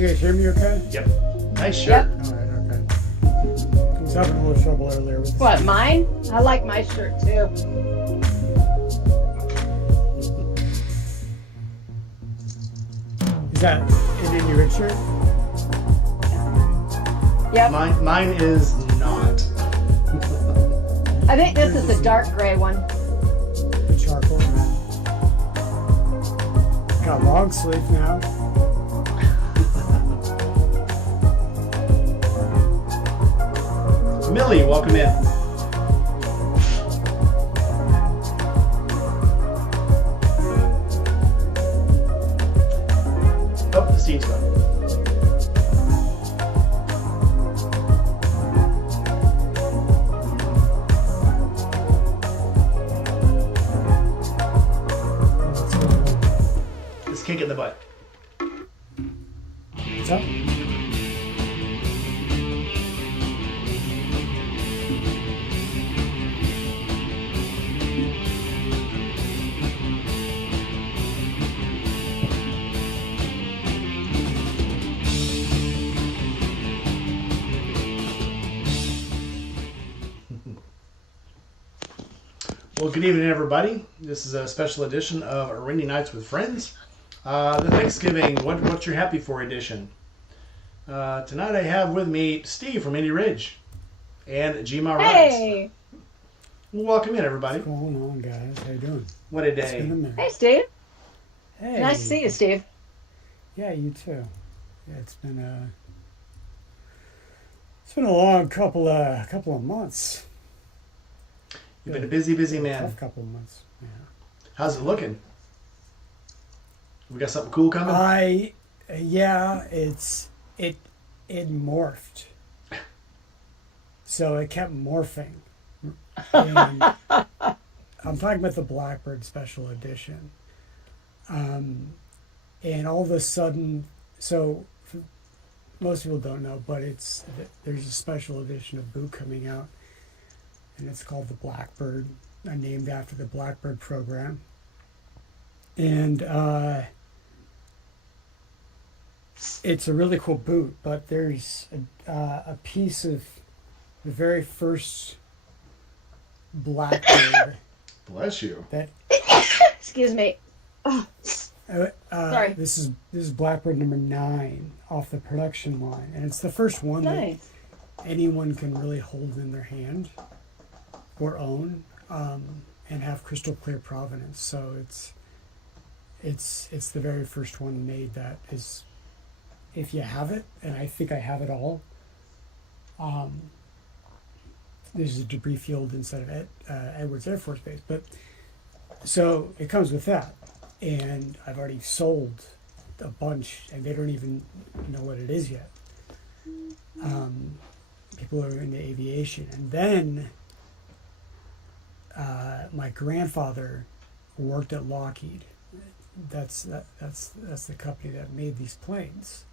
you guys hear me okay? Yep. Nice shirt. Yep. All right, okay. I was having a little trouble earlier with What, mine? I like my shirt too. Is that an Inuit shirt? Yep. Mine is not. I think this is the dark gray one. The charcoal. Got long sleeve now. Millie, welcome in. Oh, the scene's gone. Let's kick it in the butt. What's up? Well, good evening, everybody. This is a special edition of Rainy Nights with Friends. The Thanksgiving, what you're happy for edition. Tonight I have with me Steve from Indy Ridge and Gma Rides. Hey! Welcome in, everybody. What's going on, guys? How you doing? What a It's been a day. minute. Hey, Steve. Hey. Nice to see you, Steve. Yeah, you too. Yeah, it's been a long couple of months. You've been a busy, busy man. Tough couple of months. Yeah. How's it looking? We got something cool coming? It morphed. So it kept morphing. And I'm talking about the Blackbird Special Edition. And all of a sudden, so most people don't know, but there's a special edition of Boo coming out, and it's called the Blackbird, named after the Blackbird program. And it's a really cool boot, but there's a piece of the very first Blackbird Bless you. that Excuse me. Sorry. This is Blackbird number 9 off the production line, and it's the first one Nice. that anyone can really hold in their hand or own, and have crystal clear provenance. So it's the very first one made that is, if you have it, and I think I have it all. There's a debris field inside of Edwards Air Force Base, but so it comes with that, and I've already sold a bunch, and they don't even know what it is yet. People are into aviation, and then my grandfather worked at Lockheed. That's the company that made these planes.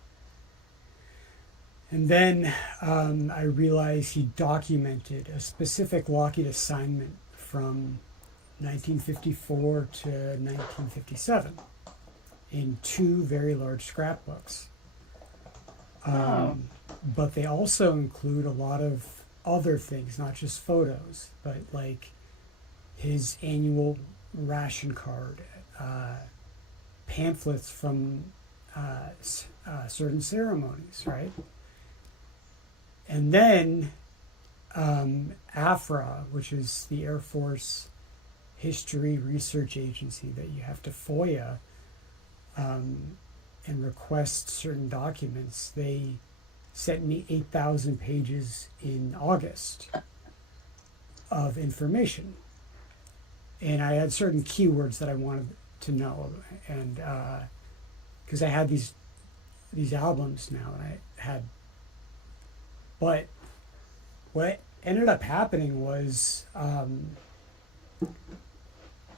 And then I realized he documented a specific Lockheed assignment from 1954 to 1957 in 2 very large scrapbooks. But they also include a lot of other things, not just photos, but like his annual ration card, pamphlets from certain ceremonies, right? And then AFRA, which is the Air Force History Research Agency that you have to FOIA and request certain documents, they sent me 8,000 pages in August of information. And I had certain keywords that I wanted to know, and because I had these albums now, and I had. But what ended up happening was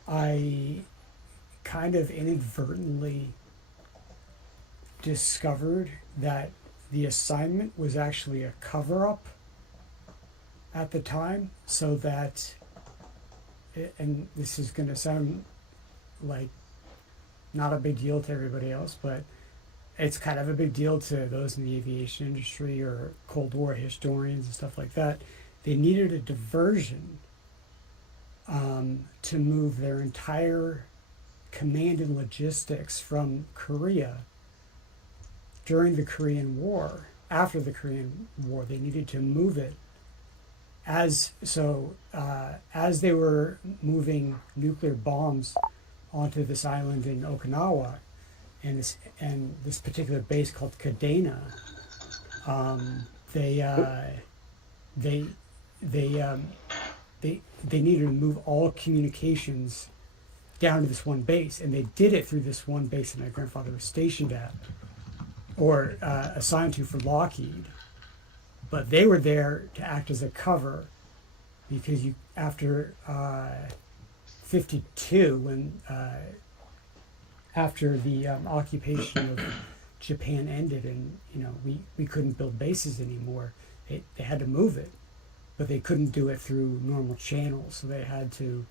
I kind of inadvertently discovered that the assignment was actually a cover-up at the time, so that, and this is going to sound like not a big deal to everybody else, but it's kind of a big deal to those in the aviation industry or Cold War historians and stuff like that. They needed a diversion to move their entire command and logistics from Korea during the Korean War. After the Korean War, they needed to move it as they were moving nuclear bombs onto this island in Okinawa, and this particular base called Kadena. They needed to move all communications down to this one base, and they did it through this one base that my grandfather was stationed at, or assigned to for Lockheed. But they were there to act as a cover, because after 52, when after the occupation of Japan ended, and we couldn't build bases anymore, they had to move it, but they couldn't do it through normal channels, so they had to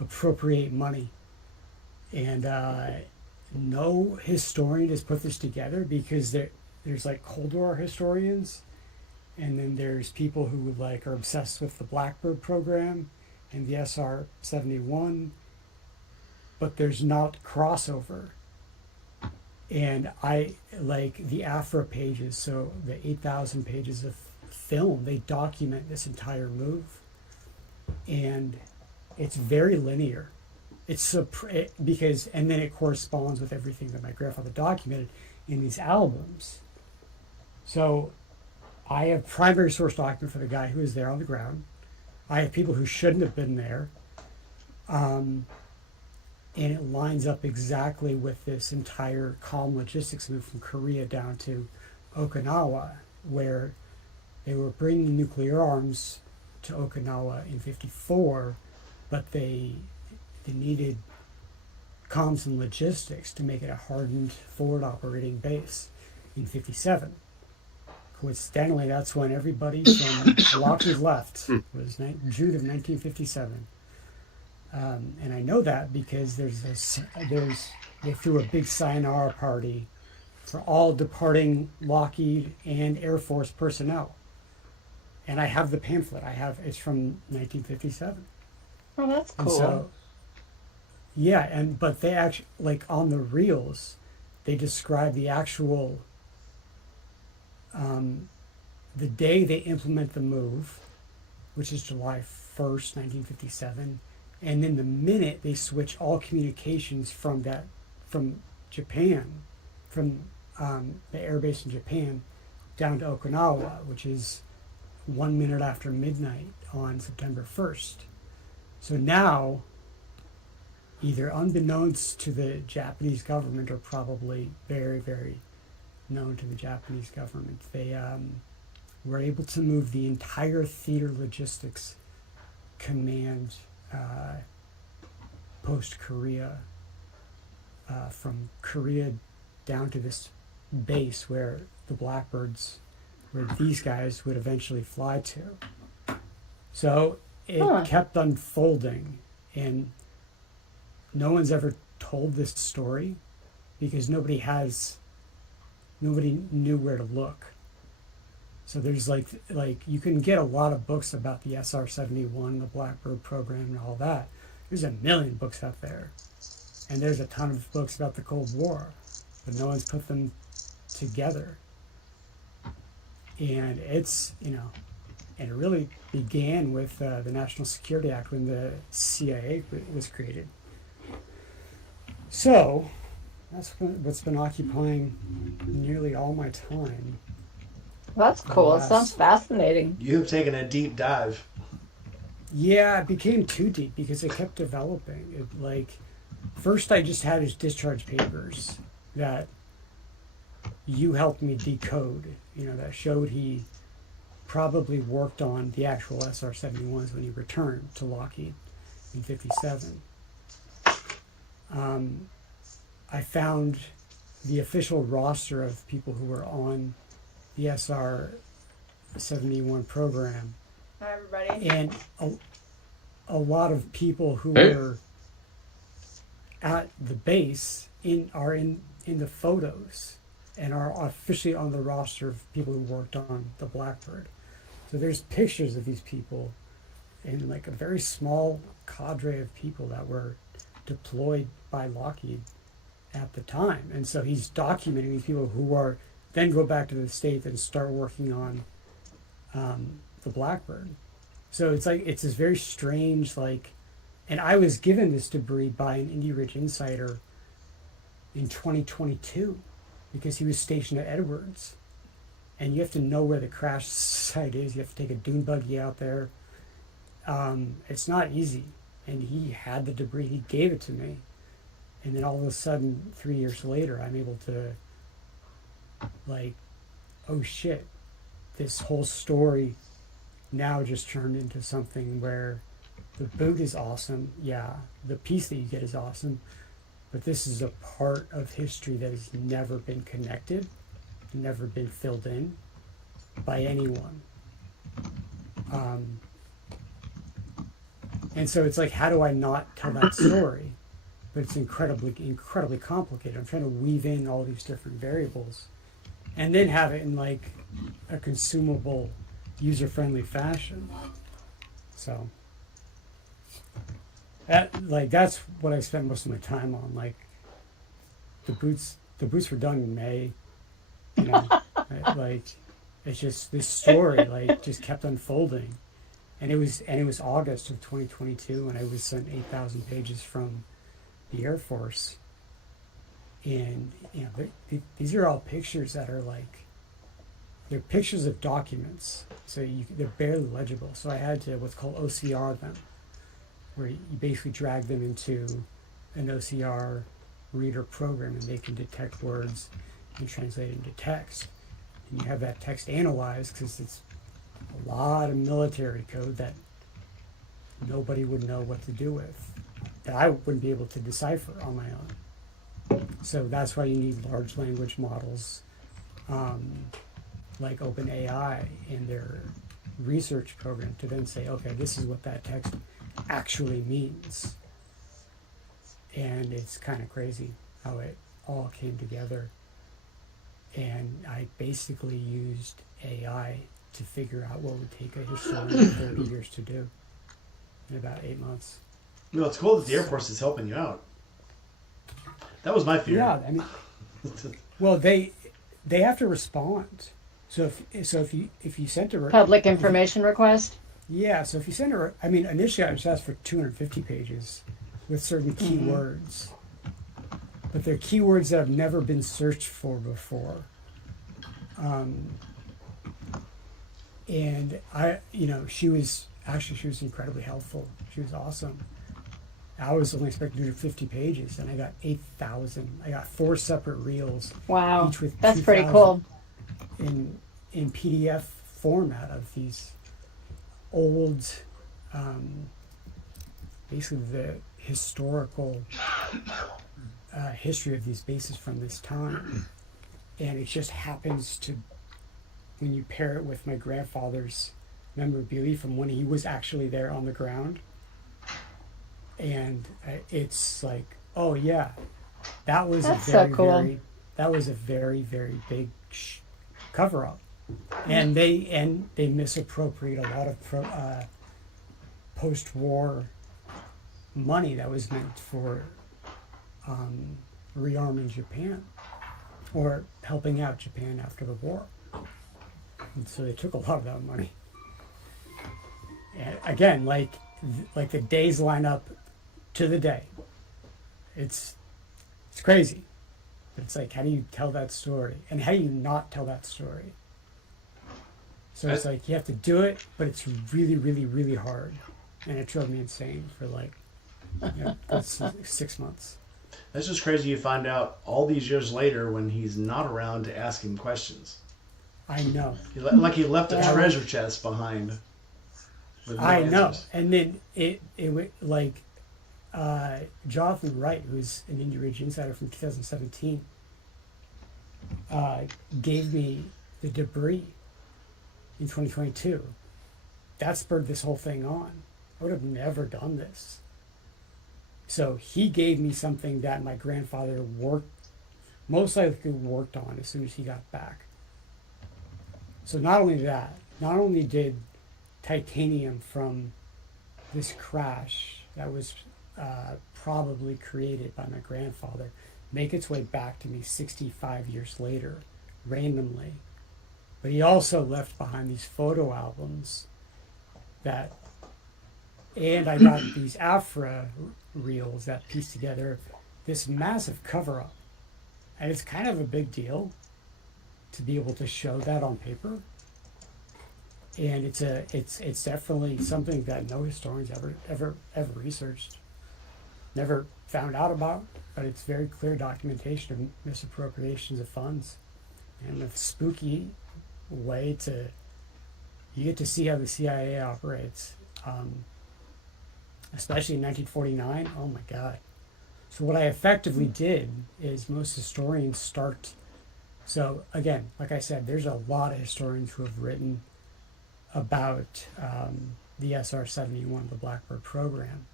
appropriate money. And no historian has put this together, because there's like Cold War historians, and then there's people who are obsessed with the Blackbird program and the SR-71, but there's not crossover. And I like the AFRA pages, so the 8,000 pages of film, they document this entire move, and it's very linear. Because and then it corresponds with everything that my grandfather documented in these albums. So I have primary source document for the guy who was there on the ground. I have people who shouldn't have been there. And it lines up exactly with this entire comm logistics move from Korea down to Okinawa, where they were bringing nuclear arms to Okinawa in 54, but they needed comms and logistics to make it a hardened forward operating base in 57. Coincidentally, that's when everybody from Lockheed left. It was June of 1957. And I know that because they threw a big sayonara party for all departing Lockheed and Air Force personnel. And I have the pamphlet. It's from 1957. Oh, that's cool. And so, yeah, but they actually, on the reels, they describe the actual, the day they implement the move, which is July 1st, 1957, and then the minute they switch all communications from Japan, from the air base in Japan, down to Okinawa, which is 1 minute after midnight on September 1st. So now, either unbeknownst to the Japanese government, or probably very, very known to the Japanese government, they were able to move the entire theater logistics command post-Korea, from Korea down to this base where the Blackbirds, where these guys would eventually fly to. So it kept unfolding, and no one's ever told this story because nobody knew where to look. So there's like you can get a lot of books about the SR-71, the Blackbird program, and all that. There's a million books out there, and there's a ton of books about the Cold War, but no one's put them together. And it's and it really began with the National Security Act, when the CIA was created. So that's what's been occupying nearly all my time. That's cool. It sounds fascinating. You have taken a deep dive. Yeah, it became too deep because it kept developing. First I just had his discharge papers that you helped me decode, that showed he probably worked on the actual SR-71s when he returned to Lockheed in 57. I found the official roster of people who were on the SR-71 program. Hi, everybody. And a lot of people who were at the base are in the photos. and are officially on the roster of people who worked on the Blackbird. So there's pictures of these people in like a very small cadre of people that were deployed by Lockheed at the time. And so he's documenting these people who are then go back to the States and start working on the Blackbird. So it's like, it's this very strange, like, and I was given this debris by an Indy Ridge insider in 2022 because he was stationed at Edwards. And you have to know where the crash site is. You have to take a dune buggy out there. It's not easy. And he had the debris. He gave it to me. And then all of a sudden, 3 years later, I'm able to, like, oh shit, this whole story now just turned into something where the boot is awesome. Yeah, the piece that you get is awesome. But this is a part of history that has never been connected, never been filled in by anyone. And so it's like, how do I not tell that story? But it's incredibly complicated. I'm trying to weave in all these different variables and then have it in like a consumable, user-friendly fashion. So that's what I spent most of my time on. Like the boots were done in May. You know, like it's just this story like just kept unfolding, and it was August of 2022, and I was sent 8,000 pages from the Air Force, and you know these are all pictures that are like they're pictures of documents, so they're barely legible. So I had to what's called OCR them, where you basically drag them into an OCR reader program, and they can detect words and translate it into text. And you have that text analyzed because it's a lot of military code that nobody would know what to do with, that I wouldn't be able to decipher on my own. So that's why you need large language models like OpenAI in their research program to then say, okay, this is what that text actually means. And it's kind of crazy how it all came together. And I basically used AI to figure out what would take a historian 30 years to do in about 8 months. Well, it's cool that the Air Force is helping you out. That was my fear. Yeah, I mean, well, they have to respond. So if you sent a Public information request? yeah, so if you send a I mean, initially I was asked for 250 pages with certain keywords, but they're keywords that have never been searched for before. And she was incredibly helpful. She was awesome. I was only expecting to do 50 pages, and I got 8,000. I got 4 separate reels. Wow, each with that's pretty 2,000 cool. In PDF format of these old, basically the historical history of these bases from this time. And it just happens to, when you pair it with my grandfather's memorabilia from when he was actually there on the ground, and it's like, oh yeah, that was That's a so very, cool. that was a very, very big cover up, and they misappropriate a lot of post-war money that was meant for rearming Japan or helping out Japan after the war. And so they took a lot of that money. And again, like the days line up to the day. It's crazy. But it's like, how do you tell that story? And how do you not tell that story? So it's like, you have to do it, but it's really, really, really hard. And it drove me insane for like, that's 6 months. That's just crazy. You find out all these years later when he's not around to ask him questions. I know. Like he left a treasure chest behind. With no I know. answers. And then it like Jonathan Wright, who's an Indy Ridge insider from 2017, gave me the debris in 2022. That spurred this whole thing on. I would have never done this. So he gave me something that my grandfather worked most likely worked on as soon as he got back. So not only that, not only did titanium from this crash that was probably created by my grandfather make its way back to me 65 years later, randomly, but he also left behind these photo albums that, and I got these Afra reels that piece together this massive cover up. And it's kind of a big deal to be able to show that on paper. And it's definitely something that no historians ever researched, never found out about, but it's very clear documentation of misappropriations of funds, and a spooky way to, you get to see how the CIA operates, especially in 1949. Oh my God. So what I effectively did is, most historians start, so again, like I said, there's a lot of historians who have written about the SR-71, the Blackbird program.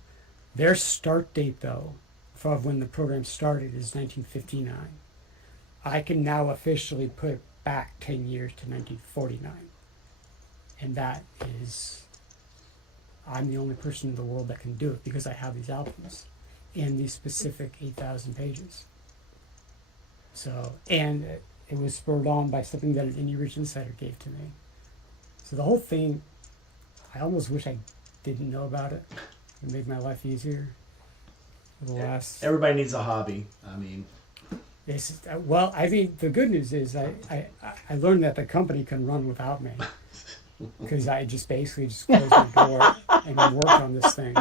Their start date, though, of when the program started is 1959. I can now officially put it back 10 years to 1949. And that is, I'm the only person in the world that can do it because I have these albums and these specific 8,000 pages. So, and it was spurred on by something that an Indie Rich Insider gave to me. So the whole thing, I almost wish I didn't know about it. It made my life easier. For the last, Everybody needs a hobby. I mean, it's, well, I think the good news is I learned that the company can run without me, because I just basically just closed my door and worked on this thing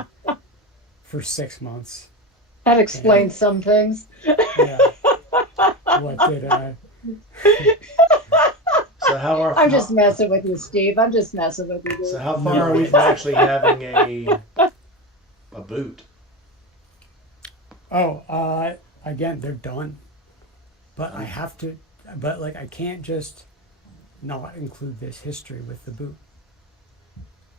for 6 months. That explains some things. Yeah. What did so how are I'm just messing with you, Steve. I'm just messing with you, dude. so how far are we from actually having a boot? Oh, again, they're done. But I have to, but like I can't just not include this history with the boot.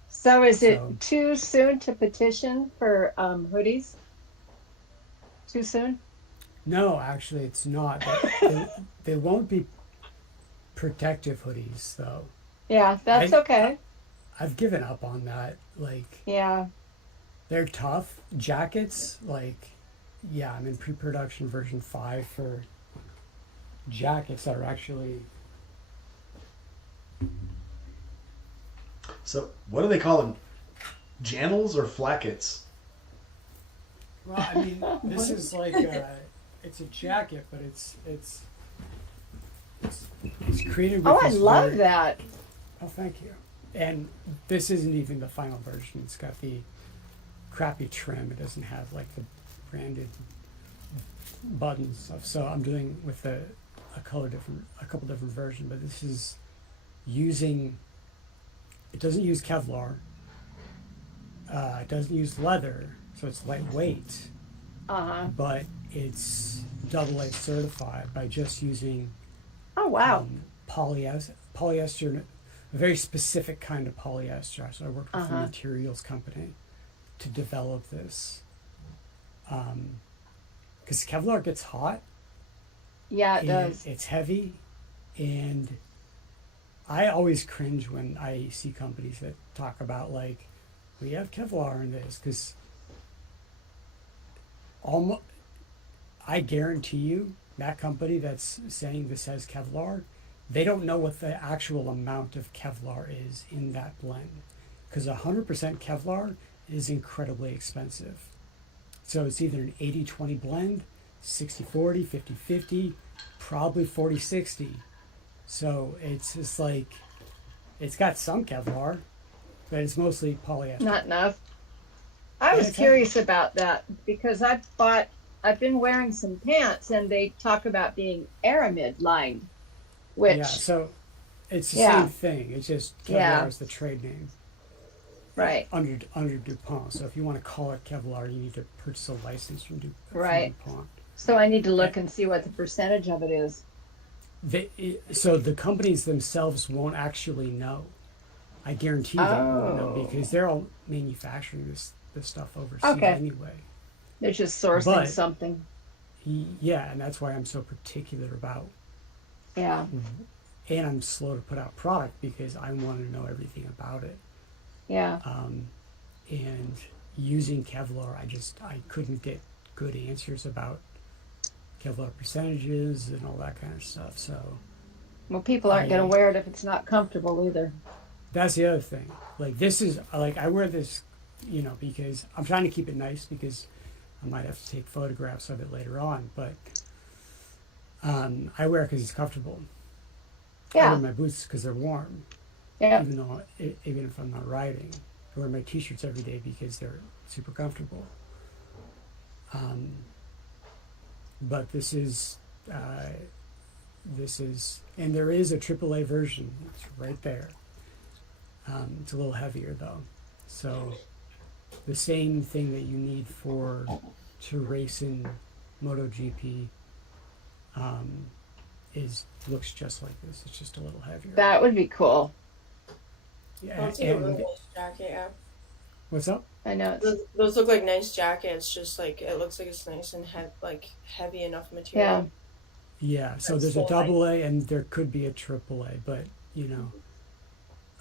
So is it So- too soon to petition for hoodies? Too soon? No, actually, it's not. They won't be protective hoodies, though. Yeah, that's okay. I've given up on that. Like, Yeah. they're tough. Jackets, like, yeah, I'm in pre-production version 5 for jackets that are actually, So what do they call them? Jannels or flackets? well, I mean, this is like, it's a jacket, but it's created with Oh, I this love weird- that. Oh, thank you. And this isn't even the final version. It's got the crappy trim. It doesn't have like the branded buttons stuff. So I'm doing with a couple different versions. But this is using. It doesn't use Kevlar. It doesn't use leather, so it's lightweight. But it's AA certified by just using Oh, wow. polyester, a very specific kind of polyester. So I worked with a materials company to develop this. Because Kevlar gets hot, Yeah, it and does. it's heavy, and I always cringe when I see companies that talk about like, we have Kevlar in this, because almost, I guarantee you that company that's saying this has Kevlar, they don't know what the actual amount of Kevlar is in that blend, because 100% Kevlar is incredibly expensive. So it's either an 80-20 blend, 60-40, 50-50, probably 40-60. So it's just like, it's got some Kevlar, but it's mostly polyester. Not enough. I was it's curious about that because I've been wearing some pants and they talk about being aramid lined, which, Yeah, so it's the Yeah. same thing. It's just Kevlar Yeah. is the trade name right. under DuPont. So if you want to call it Kevlar, you need to purchase a license from Right. DuPont. So I need to look and see what the percentage of it is. So the companies themselves won't actually know. I guarantee they won't know Oh. because they're all manufacturing this stuff overseas Okay. anyway. They're just sourcing But- something. Yeah, and that's why I'm so particular about, Yeah. and I'm slow to put out product because I want to know everything about it. Yeah. And using Kevlar, I couldn't get good answers about Kevlar percentages and all that kind of stuff. So Well, people aren't going I to wear it if it's not comfortable either. that's the other thing. Like this is like I wear this, because I'm trying to keep it nice because I might have to take photographs of it later on. But I wear it because it's comfortable. I Yeah. wear my boots because they're warm, Yeah. even if I'm not riding. I wear my t-shirts every day because they're super comfortable. But and there is a AAA version. It's right there. It's a little heavier though, so the same thing that you need to race in MotoGP looks just like this. It's just a little heavier. That would be cool. Yeah, That's like a really and nice jacket, yeah. what's up? I know. Those look like nice jackets, just like it looks like it's nice and heavy enough material. Yeah, so That's there's a so nice. double A and there could be a triple A, but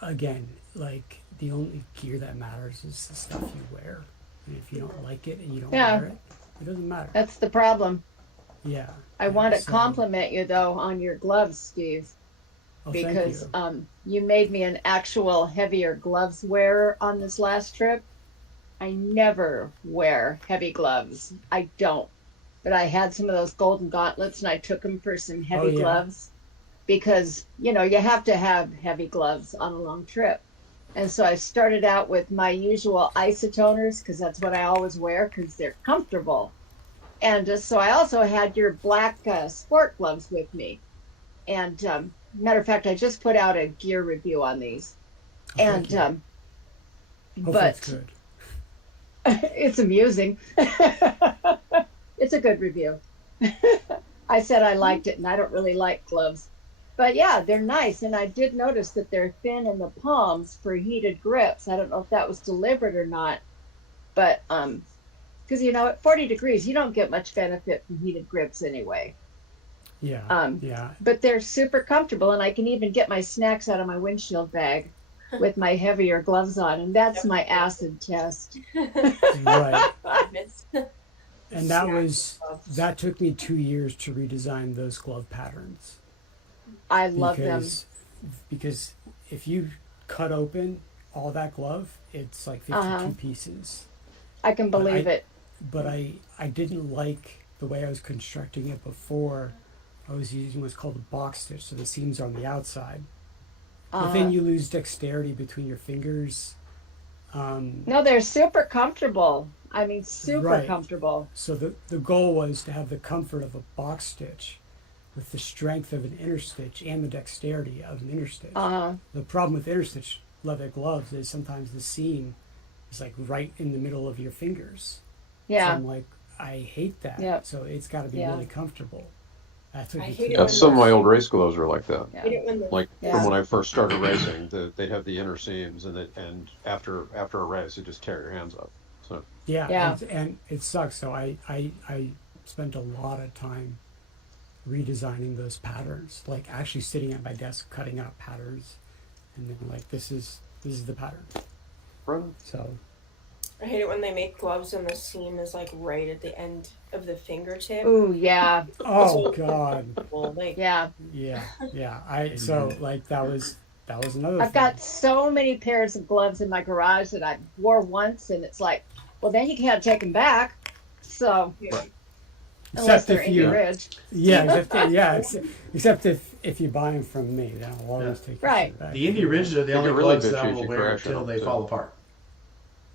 again, like the only gear that matters is the stuff you wear. And if you don't like it and you don't Yeah. wear it, it doesn't matter. That's the problem. Yeah. I want to So- compliment you though on your gloves, Steve, Oh, thank because you. you made me an actual heavier gloves wearer on this last trip. I never wear heavy gloves. I don't. But I had some of those golden gauntlets and I took them for some heavy yeah. gloves because, you have to have heavy gloves on a long trip. And so I started out with my usual isotoners because that's what I always wear because they're comfortable. And so I also had your black sport gloves with me. And matter of fact, I just put out a gear review on these. Oh, thank And you. Hopefully but it's good. it's amusing. It's a good review. I said I liked it, and I don't really like gloves. But yeah, they're nice. And I did notice that they're thin in the palms for heated grips. I don't know if that was deliberate or not. But, because, at 40 degrees, you don't get much benefit from heated grips anyway. Yeah. Yeah. But they're super comfortable, and I can even get my snacks out of my windshield bag with my heavier gloves on. And that's my acid test. Right. It's- And that took me 2 years to redesign those glove patterns. I love them. Because if you cut open all that glove, it's like 52 pieces. I can believe it. But I didn't like the way I was constructing it before. I was using what's called a box stitch, so the seams are on the outside. But then you lose dexterity between your fingers. No, they're super comfortable. I mean, super Right. comfortable. So the goal was to have the comfort of a box stitch with the strength of an inner stitch and the dexterity of an inner stitch. The problem with inner stitch leather gloves is sometimes the seam is like right in the middle of your fingers. So Yeah. I'm like, I hate that. Yep. So it's got to be Yeah. really comfortable. That's what I you hate it can when Some of my old race gloves are like that. I hate it when the Like Yeah. from when I first started racing, they'd have the inner seams, and after a race, you just tear your hands up. So Yeah, Yeah. and it sucks. So I spent a lot of time redesigning those patterns, like actually sitting at my desk cutting out patterns, and then like this is the pattern. right. So I hate it when they make gloves and the seam is like right at the end of the fingertip. Ooh, yeah. oh god, Well, like Yeah. yeah. So like that was another. I've thing. got so many pairs of gloves in my garage that I wore once, and it's like, well, then you can't take them back. So, unless Except they're if Indy you, Ridge. except if you buy them from me, then I'll always take your Right. shit back. The Indy Ridges are the They only get really gloves that I bitchy if will you wear crash until them, they too. fall apart.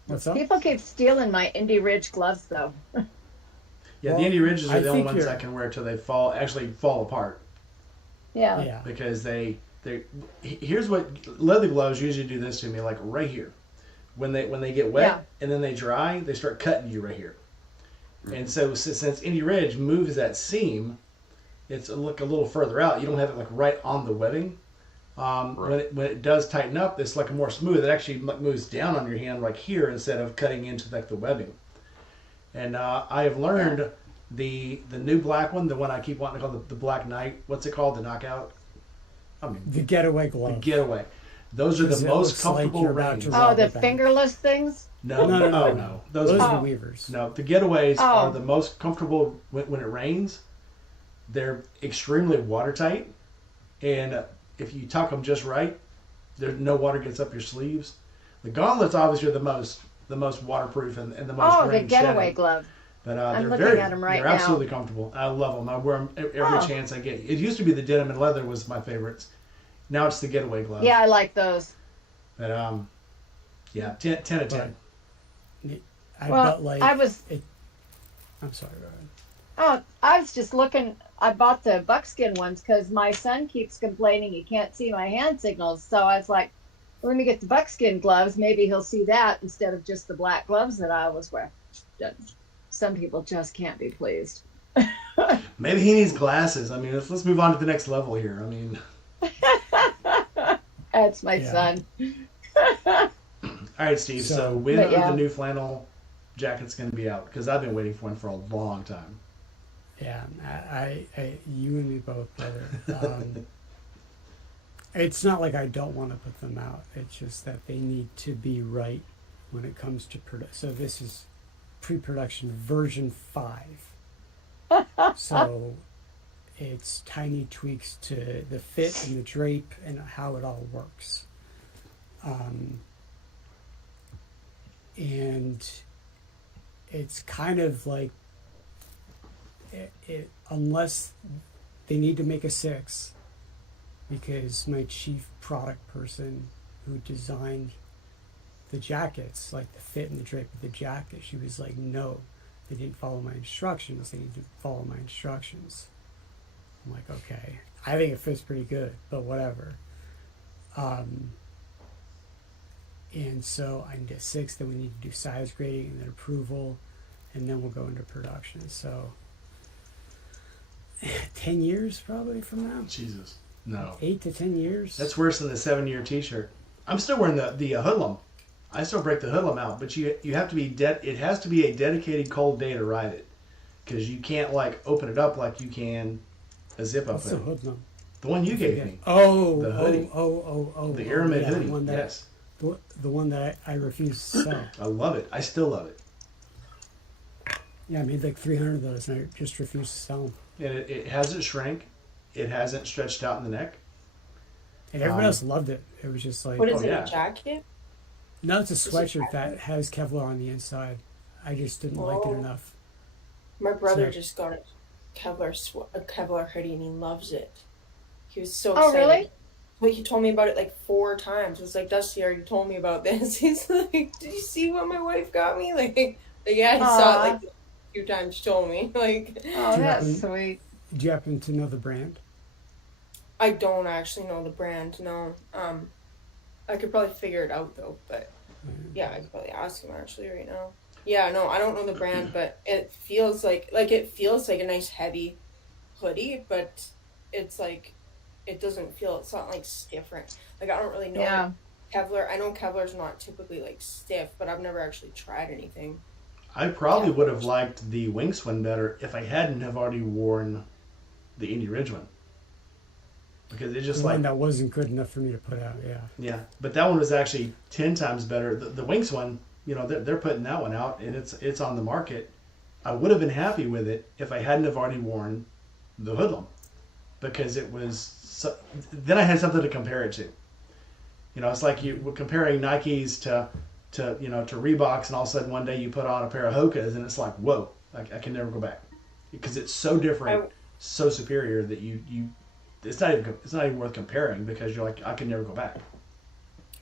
What's up? People keep stealing my Indy Ridge gloves, though. Yeah, Well, the Indy Ridges I are the only think ones you're- I can wear till they fall apart. Yeah. Yeah. Because here's what leather gloves usually do this to me, like right here. When they get wet Yeah. and then they dry, they start cutting you right here. And so since Indy Ridge moves that seam, it's a little further out. You don't have it like right on the webbing. When it does tighten up, it's like more smooth. It actually moves down on your hand like here instead of cutting into like the webbing. And I have learned The new black one, the one I keep wanting to call the Black Knight. What's it called? The Knockout. I mean, The getaway the glove. Getaway. Those are Because the it most looks like comfortable you're about rings. to Oh, rob the a bank. fingerless things? No, no. Those Oh. are the weavers. No, the Getaways Oh. are the most comfortable when it rains. They're extremely watertight, and if you tuck them just right, there's no water gets up your sleeves. The gauntlets obviously are the most waterproof and the most Oh, the rain getaway shedding. glove. But I'm they're looking very, at 'em right they're now. absolutely comfortable. I love them. I wear them every Oh. chance I get. It used to be the denim and leather was my favorites. Now it's the Getaway glove. Yeah, I like those. But yeah, 10 out of 10. I Well, but like I was I'm sorry, go ahead. Oh, I was just looking. I bought the buckskin ones because my son keeps complaining he can't see my hand signals. So I was like, let me get the buckskin gloves. Maybe he'll see that instead of just the black gloves that I always wear. Some people just can't be pleased. Maybe he needs glasses. I mean, let's move on to the next level here. I mean, That's my Yeah. son. all right, Steve. So when But are yeah. the new flannel jackets going to be out? Because I've been waiting for one for a long time. Yeah, you and me both, brother. It's not like I don't want to put them out. It's just that they need to be right when it comes to production. So this is pre-production version 5. So it's tiny tweaks to the fit and the drape and how it all works. And it's kind of like unless they need to make a 6, because my chief product person who designed the jackets, like the fit and the drape of the jacket, she was like, no, they didn't follow my instructions. They need to follow my instructions. I'm like, okay. I think it fits pretty good, but whatever. And so I need a 6, then we need to do size grading and then approval, and then we'll go into production. So 10 years probably from now. Jesus, no. 8 to 10 years. That's worse than the 7-year T-shirt. I'm still wearing the hoodlum. I still break the hoodlum out, but you have to be it has to be a dedicated cold day to ride it, because you can't like open it up like you can a zip up What's the hoodie. hoodlum? The one you gave me, Oh, The hoodie. The Aramid yeah, hoodie. The one that, Yes, the one that I refuse to sell. I love it. I still love it, Yeah, I made like 300 of those, and I just refuse to sell them. and it hasn't shrank. It hasn't stretched out in the neck. And everyone else loved it. It was just like, What is Oh, it? yeah. A jacket? no, it's a it sweatshirt jacket? that has Kevlar on the inside. I just didn't like it Oh. enough. My brother So- just got a Kevlar hoodie and he loves it. He was so Oh, excited. really? Well, he told me about it like 4 times. It's like, Dusty already told me about this. He's like, did you see what my wife got me? Like yeah, he saw it like a few times. She told me. Like, Oh, Do you that's happen- sweet. Do you happen to know the brand? I don't actually know the brand. No. I could probably figure it out though. But yeah, I could probably ask him actually right now. Yeah, no, I don't know the brand, but it feels like a nice heavy hoodie, but it's like it doesn't feel. It's not like stiff, right? Like I don't really know. Yeah. Kevlar. I know Kevlar's not typically like stiff, but I've never actually tried anything. I probably Yeah. would have liked the Wings one better if I hadn't have already worn the Indy Ridge one, because it's just The like one that wasn't good enough for me to put out, yeah. yeah. But that one was actually 10 times better. The Wings one, you know, they're putting that one out and it's on the market. I would have been happy with it if I hadn't have already worn the hoodlum, because it was then I had something to compare it to. You know, it's like you were comparing Nikes to Reeboks, and all of a sudden one day you put on a pair of Hokas and it's like, whoa, I can never go back, because it's so different, so superior that you it's not even worth comparing, because you're like, I can never go back.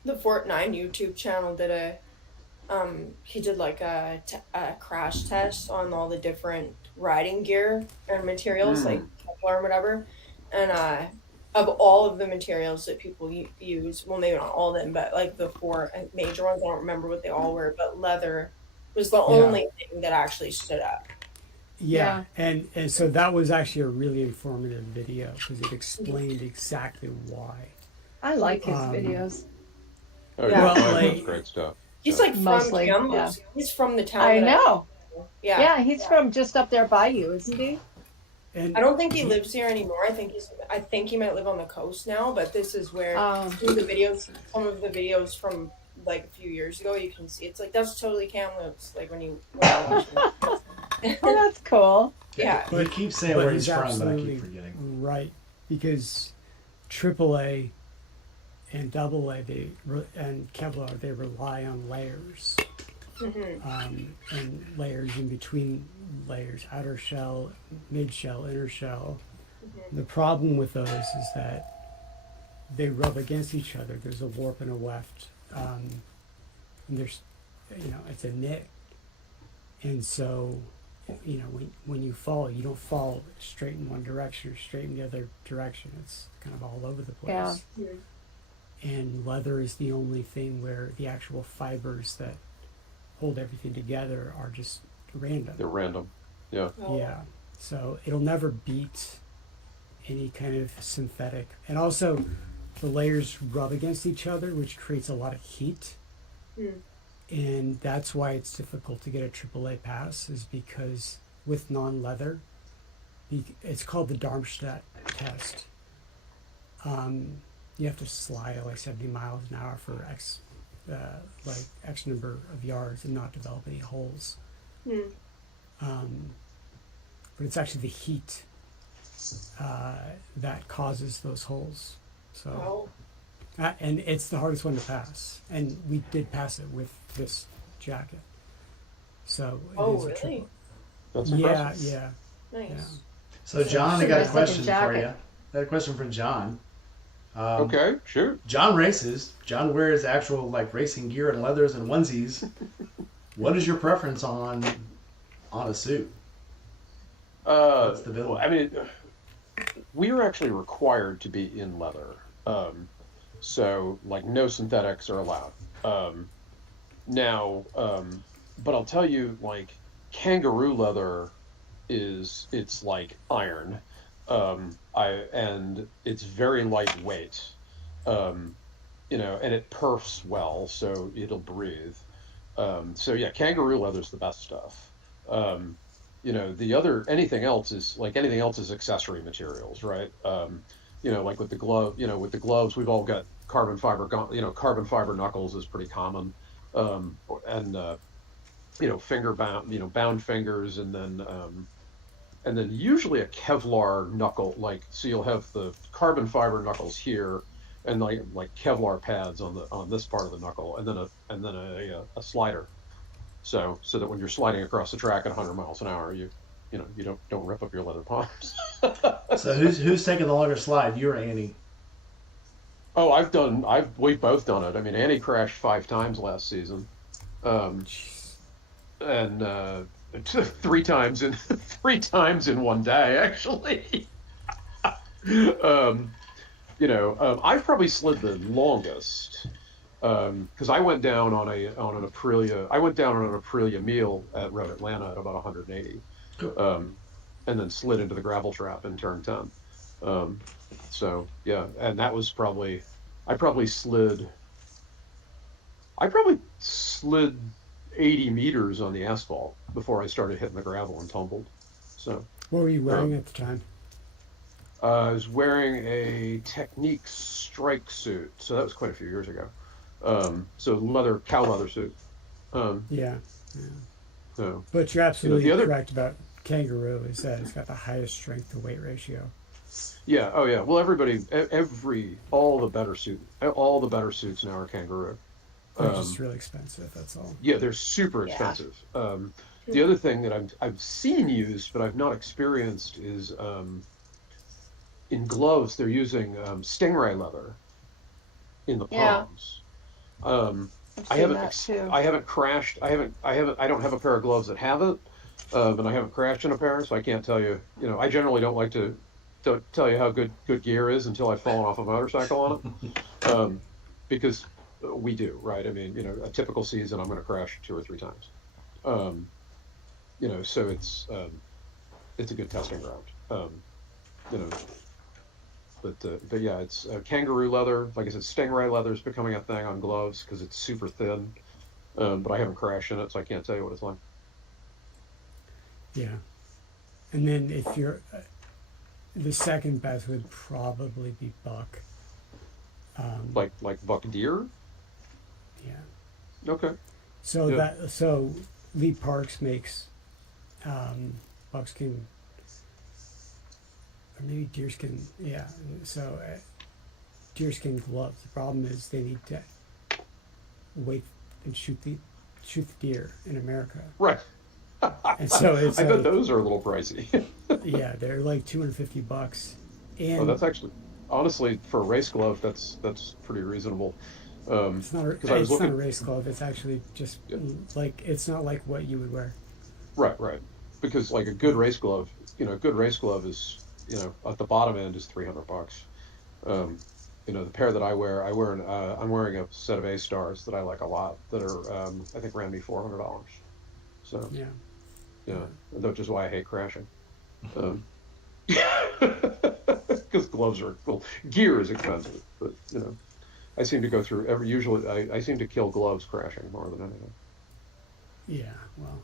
The Fort 9 YouTube channel did he did like a crash test on all the different riding gear and materials like Kevlar and whatever, and of all of the materials that people use, well maybe not all of them, but like the 4 major ones, I don't remember what they all were, but leather was the only thing that actually stood up. Yeah, and so that was actually a really informative video, because it explained exactly why. I like his Um, videos. Oh Yeah. yeah, Well, that's like- great stuff. He's like from Mostly, Kamloops. yeah. He's from the town. I that know. Yeah. Yeah, he's from just up there by you, isn't he? And I don't think he lives here anymore. I think he might live on the coast now, but this is where some of the videos from like a few years ago, you can see it's like that's totally Cam lives. Like when you watch it. Oh, that's cool. Yeah. He keeps saying but where he's he's from, but I absolutely keep forgetting. right, because AAA and AA and Kevlar, they rely on layers, and layers in between layers, outer shell, mid shell, inner shell. The problem with those is that they rub against each other. There's a warp and a weft, and there's, it's a knit, and so, when you fall, you don't fall straight in one direction or straight in the other direction. It's kind of all over the place. Yeah. And leather is the only thing where the actual fibers that hold everything together are just random. They're random. Yeah. Oh. Yeah. So it'll never beat any kind of synthetic. And also, the layers rub against each other, which creates a lot of heat. And that's why it's difficult to get a AAA pass, is because with non-leather, it's called the Darmstadt test. You have to slide at like 70 miles an hour for X number of yards and not develop any holes. But it's actually the heat that causes those holes. So, and it's the hardest one to pass. And we did pass it with this jacket. So it is a Really? triple. That's Yeah, impressive. yeah. Nice. Yeah. So, John, I got a Nice looking question for jacket. you. I got a question for John. Okay, shoot. John races. John wears actual like racing gear and leathers and onesies. What is your preference on a suit? What's the build? Well, I mean, we are actually required to be in leather. So, like, no synthetics are allowed. But I'll tell you, like, kangaroo leather it's like iron. And it's very lightweight. And it perfs well, so it'll breathe. So yeah, kangaroo leather's the best stuff. Anything else is accessory materials, right? Like with the gloves, we've all got carbon fiber, carbon fiber knuckles is pretty common. Finger bound, bound fingers, and then usually a Kevlar knuckle, so you'll have the carbon fiber knuckles here, and like Kevlar pads on this part of the knuckle, and then a slider, so that when you're sliding across the track at 100 miles an hour, you don't rip up your leather palms. So who's taking the longer slide, you or Annie? Oh, we've both done it. I mean, Annie crashed 5 times last season, and 3 times in one day, actually. I've probably slid the longest, because I went down on an Aprilia Mille at Road Atlanta at about 180, and then slid into the gravel trap in turn 10. So yeah, and that was I probably slid 80 meters on the asphalt before I started hitting the gravel and tumbled. So What were you wearing at the time? I was wearing a Technique strike suit, so that was quite a few years ago. So cow leather suit. Yeah. So But you're absolutely the other- correct about kangaroo, is that it's got the highest strength to weight ratio. yeah, oh yeah. Well, all the better suits now are kangaroo. They're just really expensive, that's all. Yeah, they're super Yeah. expensive. The other thing that I've seen used, but I've not experienced, is in gloves they're using stingray leather in the Yeah. palms. I've I seen haven't. that too. I haven't crashed. I don't have a pair of gloves that have it, and I haven't crashed in a pair, so I can't tell you. I generally don't like to tell you how good gear is until I've fallen off a motorcycle on it, because we do, right? I mean, a typical season, I'm going to crash 2 or 3 times. So it's a good testing ground. But yeah, it's kangaroo leather. Like I said, stingray leather is becoming a thing on gloves because it's super thin. But I haven't crashed in it, so I can't tell you what it's like. Yeah. And then if you're, the second best would probably be buck. Like buck deer. Yeah. Okay. So Yeah. so Lee Parks makes buckskin or maybe deerskin. Yeah. So deerskin gloves. The problem is they need to wait and shoot the deer in America, Right. and so it's I bet like, those are a little pricey. yeah, they're like $250, and Oh, that's actually, honestly, for a race glove, that's pretty reasonable. it's not a, Because I was it's not a looking, race glove. It's actually just Yeah. like it's not like what you would wear. right. Because like a good race glove, a good race glove is, at the bottom end is $300. Um, the pair that I'm wearing a set of A stars that I like a lot that are, I think ran me $400. So Yeah. yeah, which is why I hate crashing. Um, because gloves are well, gear is expensive, but I seem to go through usually I seem to kill gloves crashing more than anything. Yeah. Well,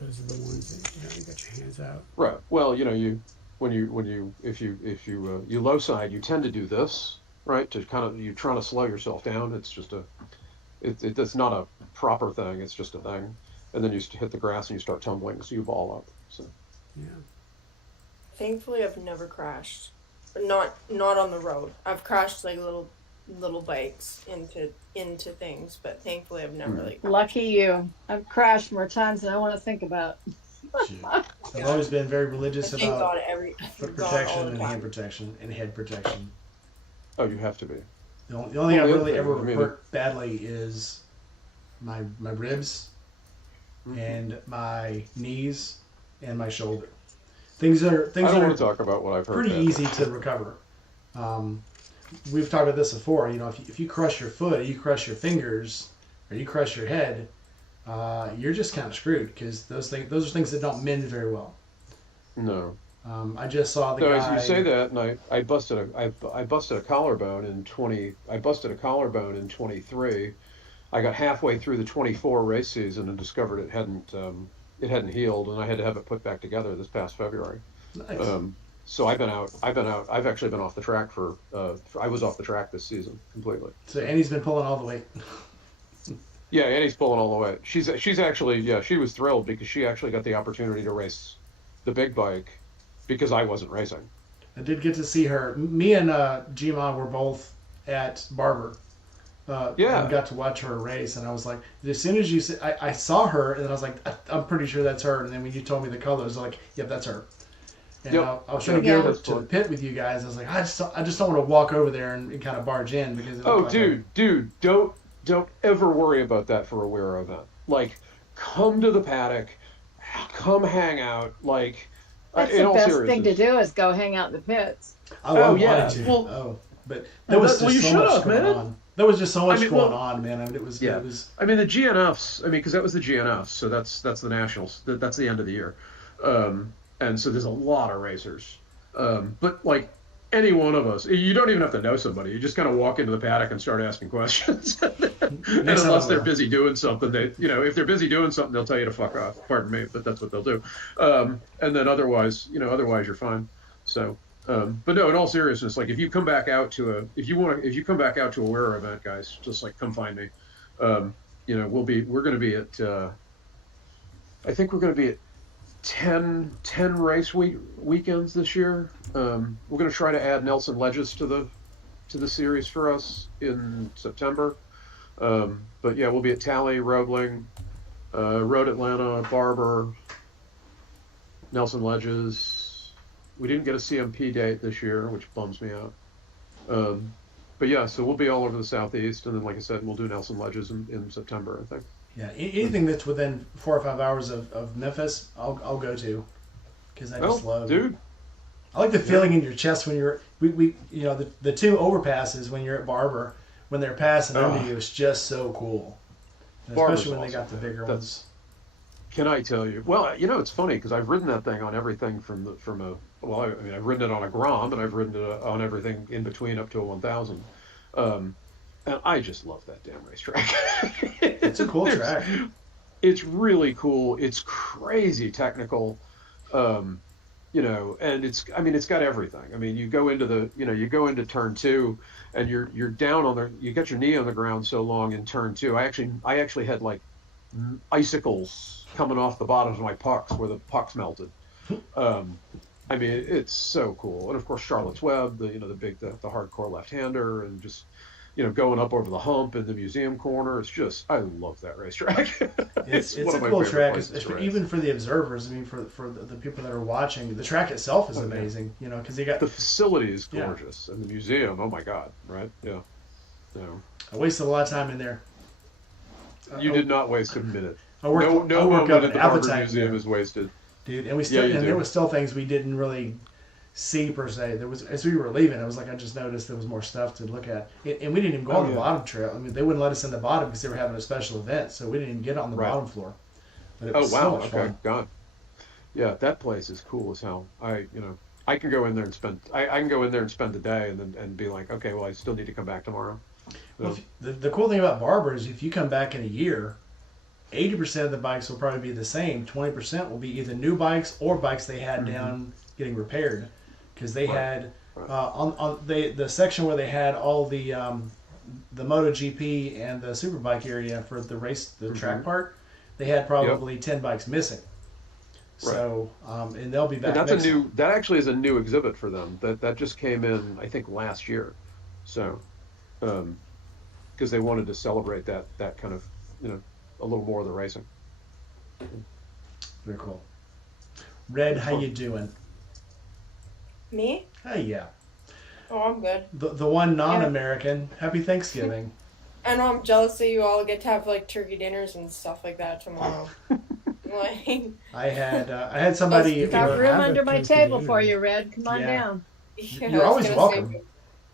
those are the ones that you got your hands out. Right. Well, if you low side, you tend to do this, right? To kind of, you're trying to slow yourself down. It's just it's not a proper thing. It's just a thing. And then you hit the grass and you start tumbling, so you ball up. So Yeah. Thankfully, I've never crashed, but not on the road. I've crashed like little bikes into things, but thankfully, I've never like. Lucky you. I've crashed more times than I want to think about. Shoot. I've always been very religious Thank about God foot God all protection the and time. hand protection and head protection. oh, you have to be. The only thing Well, I the other really thing, ever I mean, hurt badly is my ribs Mhm. and my knees and my shoulder. Things that are I don't want to are talk about what I've heard. pretty badly. easy to recover. We've talked about this before. If you crush your foot, or you crush your fingers, or you crush your head, you're just kind of screwed because those are things that don't mend very well. No. I just saw the So guy. as you say that, and I busted a collarbone in 23. I got halfway through the 24 race season and discovered it hadn't healed, and I had to have it put back together this past February. Nice. So I've been out. I've actually been off the track I was off the track this season completely. So Annie's been pulling all the weight. Yeah, Annie's pulling all the way. She's actually, yeah, she was thrilled because she actually got the opportunity to race the big bike because I wasn't racing. I did get to see her. Me and G-Ma were both at Barber. Yeah. And got to watch her race, and I was like, as soon as you said, I saw her, and then I was like, I'm pretty sure that's her. And then when you told me the colors, I was like, yep, that's her. And Yep. I was trying to Yeah. get over to the pit with you guys. I was like, I just don't want to walk over there and kind of barge in because. It Oh, looked like dude, don't ever worry about that for a wear event. Like, come to the paddock, come hang out. Like, That's in the all best thing to seriousness. do is go hang out in the pits. I wanted yeah. to. Well, But there was well, just you so much should've, going man. on. There was just so much I mean, going well- on, man. I mean, it was. Yeah. It was. I mean, the GNFs. I mean, because that was the GNFs, so that's the nationals. That's the end of the year, and so there's a lot of racers. But like any one of us, you don't even have to know somebody. You just kind of walk into the paddock and start asking questions. And unless they're busy doing something, if they're busy doing something, they'll tell you to fuck off. Pardon me, but that's what they'll do. And then otherwise you're fine. So. But no, in all seriousness, like if you come back out to a wearer event, guys, just like come find me. We're going to be at, I think we're going to be at 10 race weekends this year. We're going to try to add Nelson Ledges to the series for us in September. But yeah, we'll be at Tally, Roebling, Road Atlanta, Barber, Nelson Ledges. We didn't get a CMP date this year, which bums me out. But yeah, so we'll be all over the Southeast, and then, like I said, we'll do Nelson Ledges in September, I think. Yeah, anything that's within 4 or 5 hours of Memphis, I'll go to, because I just love. Dude, I like the feeling in your chest when you're the two overpasses when you're at Barber when they're passing under you. It's just so cool, and Barber's especially when they awesome. got the bigger That's- ones. can I tell you? Well, it's funny because I've ridden that thing on everything I've ridden it on a Grom, and I've ridden it on everything in between up to a 1000. And I just love that damn racetrack. It's a cool track. It's really cool. It's crazy technical. You know, and I mean, it's got everything. I mean, you go into you go into turn two, and you're down on you got your knee on the ground so long in turn two. I actually had like icicles coming off the bottoms of my pucks where the pucks melted. Um, I mean, it's so cool. And of course, Charlotte's Web, the hardcore left-hander, and just, going up over the hump in the museum corner. It's just, I love that racetrack. It's one a of my cool favorite track, places to race. even for the observers. I mean, for the people that are watching, the track itself is Oh, yeah. amazing. Because they got. The facility is Yeah. gorgeous, and the museum, oh my God, right? Yeah. I wasted a lot of time in there. You did not waste a minute. I worked, No I worked moment up at an the Harvard appetite Museum there, is wasted. dude. And we Yeah, still, you and there do. was still things we didn't really see per se. There was, as we were leaving, it was like I just noticed there was more stuff to look at, and we didn't even go Oh, on the yeah. bottom trail. I mean, they wouldn't let us in the bottom because they were having a special event, so we didn't even get on the Right. bottom floor. But it Oh was so wow, much okay, fun. God. Yeah, that place is cool as hell. I can go in there and I can go in there and spend the day and be like, okay, well, I still need to come back tomorrow. Well, the cool thing about Barber is if you come back in a year, 80% of the bikes will probably be the same. 20% will be either new bikes or bikes they had down getting repaired, because they Right. had Right. on the section where they had all the MotoGP and the Superbike area for the track part. They had probably 10 bikes missing. So and they'll be back. And next that actually is a new exhibit for them. That just came in, I think, last year. So, because they wanted to celebrate that kind of, a little more of the racing. Very cool. Red, how you doing? Me? Hey, yeah. Oh, I'm good. The one non-American. Happy Thanksgiving. I know I'm jealous that you all get to have like turkey dinners and stuff like that tomorrow. Like, I had somebody. You Got know, room have a under my turkey table dinner. for you, Red. Come on Yeah. down. yeah, You're I was always gonna welcome. Say, if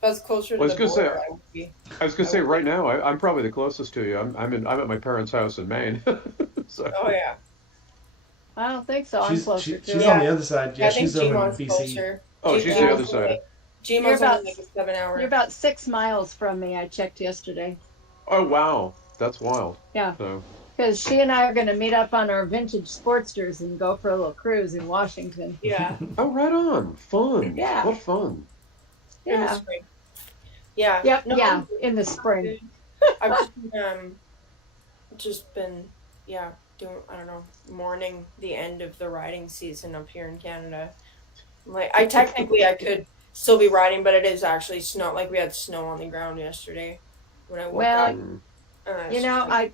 I was closer to Well, I was the gonna say- border, I would be. I was gonna say right now, I'm probably the closest to you. I'm at my parents' house in Maine. So Oh yeah. I don't think so. I'm closer to she's it. on the other side. Yeah, I think she's over in Gmon's BC. closer. Oh, she's the other side. You're Gmon's about- only like a 7 hour. You're about 6 miles from me. I checked yesterday. Oh wow, that's wild. Yeah. So Because she and I are going to meet up on our vintage Sportsters and go for a little cruise in Washington. Yeah. oh right on, fun. Yeah. What fun. In the Yeah. spring. Yeah. Yep. No, Yeah. In the spring. I've just been doing, I don't know, mourning the end of the riding season up here in Canada. Like I could still be riding, but it is actually snow. Like we had snow on the ground yesterday when I woke Well, up. Mm. It's You just know, like,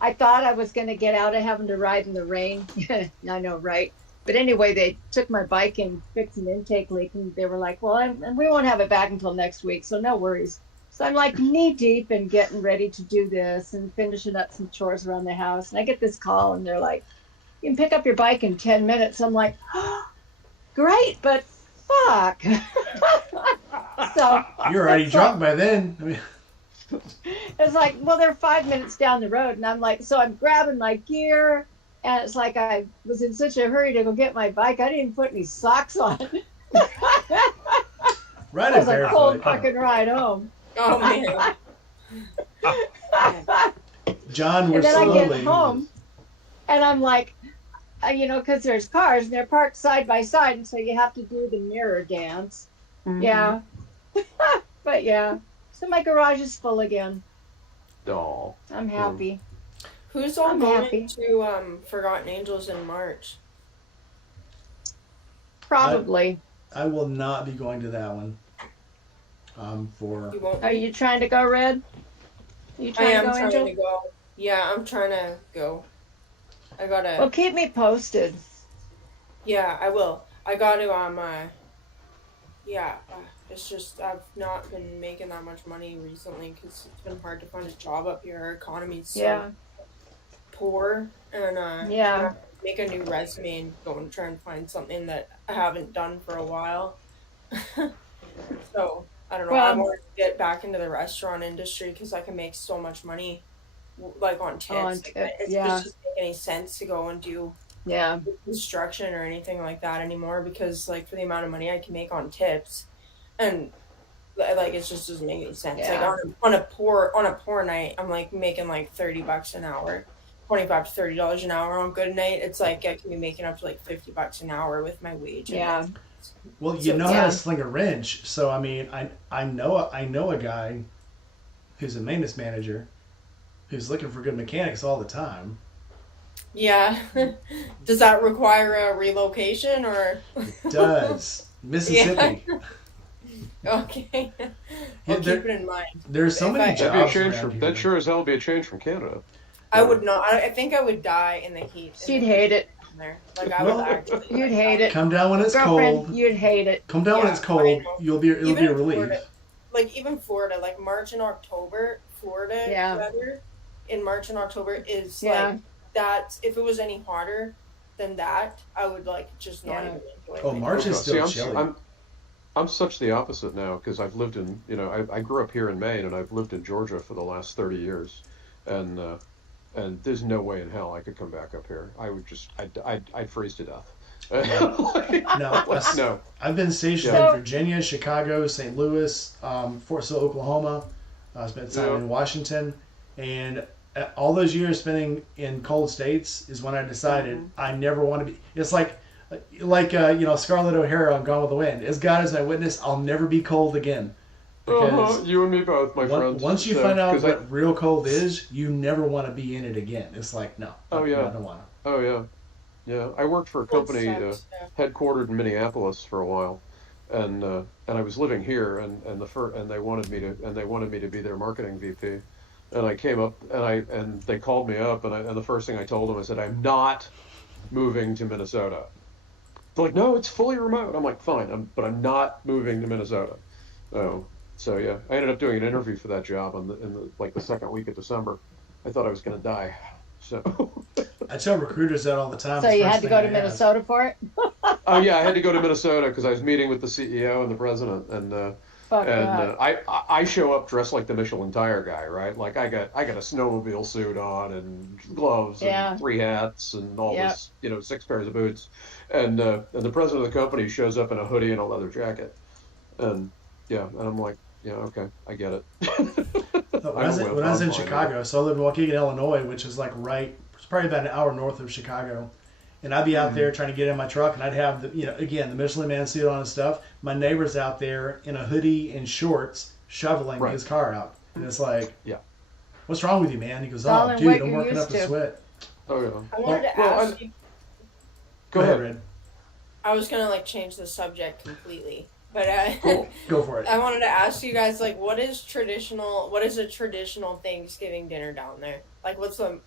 I thought I was going to get out of having to ride in the rain. I know, right? But anyway, they took my bike and fixed an intake leak, and they were like, well, and we won't have it back until next week, so no worries. So I'm like knee deep in getting ready to do this and finishing up some chores around the house. And I get this call, and they're like, you can pick up your bike in 10 minutes. I'm like, oh, great, but fuck. So You're already it's drunk by then. I mean, it's like, well, they're 5 minutes down the road. And I'm like, so I'm grabbing my gear. And it's like I was in such a hurry to go get my bike. I didn't put any socks on. ride It it was a cold barefoot. fucking ride home. oh man. John, we're And then I slowly. get home, and I'm like, because there's cars and they're parked side by side, and so you have to do the mirror dance. Yeah. But yeah. So my garage is full again. Doll. I'm happy. Who's all I'm going happy. to Forgotten Angels in March? Probably. I will not be going to that one. For You won't. Are you trying to go, Red? Are you I trying am to go, trying Angel? to go. Yeah, I'm trying to go. I gotta. Well, keep me posted. Yeah, I will. I got to it's just I've not been making that much money recently because it's been hard to find a job up here. Our economy's so Yeah. poor, and Yeah. I have to make a new resume and go and try and find something that I haven't done for a while. So I don't know. I Well- want to get back into the restaurant industry because I can make so much money, like on tips. On Like, tips, it yeah. just doesn't make any sense to go and do Yeah. construction or anything like that anymore because like for the amount of money I can make on tips and like it just doesn't make any sense. Yeah. Like on a poor night I'm like making like $30 an hour $25 to $30 an hour on good night. It's like I can be making up to like $50 an hour with my wage. And Yeah. Well, you So, know how yeah. to sling a wrench. So I mean, I know a guy who's a maintenance manager who's looking for good mechanics all the time. yeah. Does that require a relocation or? Does Mississippi? Okay. Yeah, I'll there- keep it in mind. There's so If many I- That'd be a jobs change around from here. that. Sure as hell would be a change from Canada. I would not. I think I would die in the heat. She'd hate it. There. Like I Well, would actually. You'd hate it. Come down when it's Girlfriend, cold. you'd hate it. Come down when Yeah, it's I cold. know. It'll be a Even in relief. Florida, like even Florida, like March and October, Florida Yeah. weather in March and October is Yeah. like that. If it was any hotter than that, I would like just not Yeah. even enjoy. Oh, it. March is still See, chilly. I'm such the opposite now because I've lived in, I grew up here in Maine and I've lived in Georgia for the last 30 years, and there's no way in hell I could come back up here. I would just, I'd freeze to death. No, No. I've been stationed So- in Virginia, Chicago, St. Louis, Fort Sill, Oklahoma. I spent time Yeah. in Washington, and all those years spending in cold states is when I decided I never want to be. It's like Scarlett O'Hara on Gone with the Wind. As God is my witness, I'll never be cold again. Because You and me both, my friends. once you So, find out 'cause what real cold is, you never want to be in it again. It's like no. Oh, yeah. I don't want to. Oh yeah, yeah. I worked for a company sucks, yeah. headquartered in Minneapolis for a while, and I was living here, and they wanted me to be their marketing VP, and I came up and they called me up, and the first thing I told them, I said, I'm not moving to Minnesota. They're like, no, it's fully remote. I'm like, fine, but I'm not moving to Minnesota. So yeah, I ended up doing an interview for that job in the second week of December. I thought I was going to die. So. I tell recruiters that all the time. So It's the you had first to thing go to they ask. Minnesota for it? Oh yeah, I had to go to Minnesota because I was meeting with the CEO and the president, and Fuck that. I show up dressed like the Michelin tire guy, right? Like I got a snowmobile suit on and gloves Yeah. and 3 hats and all Yep. this, 6 pairs of boots, and the president of the company shows up in a hoodie and a leather jacket, and I'm like, yeah, okay, I get it. When I was in Chicago, so I lived in Waukegan, Illinois, which is it's probably about an hour north of Chicago. And I'd be out there trying to get in my truck, and I'd have the Michelin Man suit on and stuff. My neighbor's out there in a hoodie and shorts shoveling Right. his car out. And it's like, Yeah. what's wrong with you, man? He goes, all oh, in dude, what I'm you're working up used a to. sweat. Oh yeah. I wanted to Well, ask you. Go ahead, Red. I was gonna change the subject completely, but Cool. Go for it. I wanted to ask you guys what is a traditional Thanksgiving dinner down there? Like what's the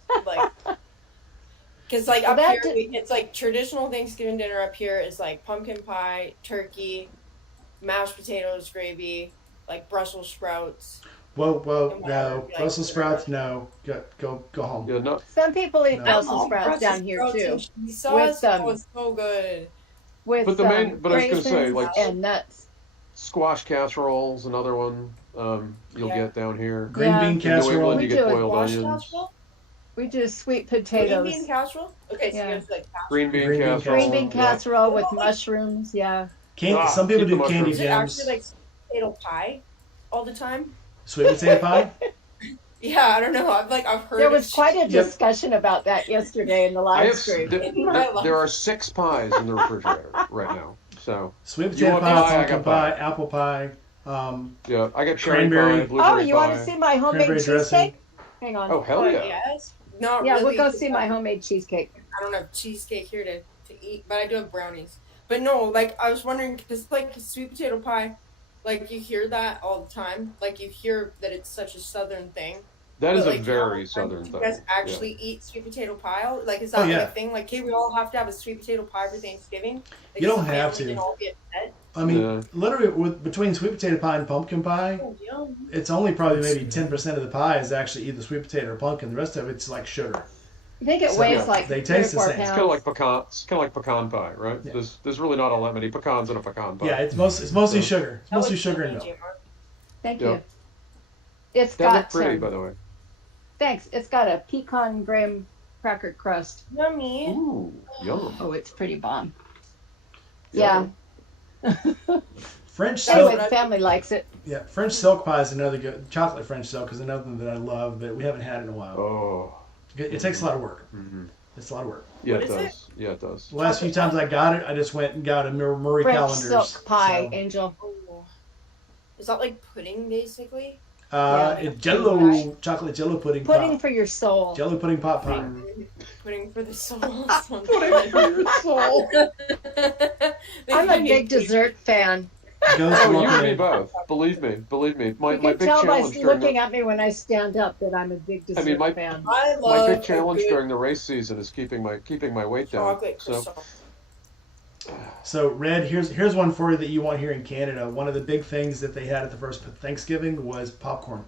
because Well, up that here it's like traditional Thanksgiving dinner up here is like pumpkin pie, turkey, mashed potatoes, gravy, like Brussels sprouts. Whoa, And no. whatever, like, Brussels sprouts, no. Go home. Yeah, no. Some people eat No. Brussels sprouts Brussels down here sprouts too, and cheese sauce. With, Oh, it's so good. with But I was gonna say, raisins like- and nuts. Squash casserole's another one you'll Yeah. get down here. Green Yeah. bean In New casserole. England, We you do get a boiled Squash onions. casserole? We do sweet Green potatoes. bean casserole? Okay, so Yeah. it's like casserole. Green bean Green bean casserole. Green bean yeah. casserole with Oh, like- mushrooms. Yeah. Some people keep do the candy mushrooms. Is it jams. actually like potato pie all the time? Sweet potato pie? Yeah, I don't know. I've heard There was it quite a Yep. discussion about that yesterday in the I live have, stream. there are 6 pies in the refrigerator right now. So Sweet You potato want pie, pie? I pumpkin got pie, pie. apple pie. yeah, I got cherry Cranberry. pie, blueberry Oh, you pie. want to see my homemade Cranberry dressing. cheesecake? Hang on. Oh hell yeah! Yes. Not Yeah, really. we'll go see my homemade cheesecake. I don't have cheesecake here to eat, but I do have brownies. But no, like I was wondering because like sweet potato pie, like you hear that all the time. Like you hear that it's such a southern thing. That is But, a like, very how southern do thing. you guys actually eat sweet potato pie? Like is that like yeah. a thing? Like, okay, we all have to have a sweet potato pie for Thanksgiving. Like, You as don't a have family to. can all be upset. I mean, Yeah. literally, between sweet potato pie and pumpkin pie, Oh, yum. it's only probably maybe 10% of the pie is actually either sweet potato or pumpkin. The rest of it's like sugar. I think it So, weighs yeah, like they 3 or taste the 4 same. It's It's pounds. kind of like pecan pie, right? Yeah. There's really not all that many pecans in a pecan pie. Yeah, it's mostly Yeah. sugar. It's That mostly was sugar and yummy, milk. J-Mark. Thank Yeah. you. It's That got looked pretty, by the way. thanks. It's got a pecan graham cracker crust. Yummy. Ooh, yum. Oh, it's pretty bomb. Yeah. French Anyway, silk, the family likes it. yeah, French silk pie is another good. Chocolate French silk is another one that I love, but we haven't had in a while. Oh, It takes a lot of work. Mm-hmm. It's a lot of work. Yeah, What it is it? does. Yeah, it does. The last few times I got it, I just went and got a Marie French Callender's. silk pie, So, Angel. Oh. Is that like pudding, basically? Yeah. Jello, Right. chocolate Jello pudding Pudding pop. for your soul. Jello pudding pop pie. Pudding for the soul. Pudding for your soul. I'm a big dessert fan. Goes Oh, you and me marketing. both. Believe me. My You my can big tell by challenge during looking the, at me when I stand up that I'm a big dessert my- fan. I my love big challenge a good during the race season is keeping my weight down. chocolate So croissant. So, Red, here's one for you that you want here in Canada. One of the big things that they had at the first Thanksgiving was popcorn.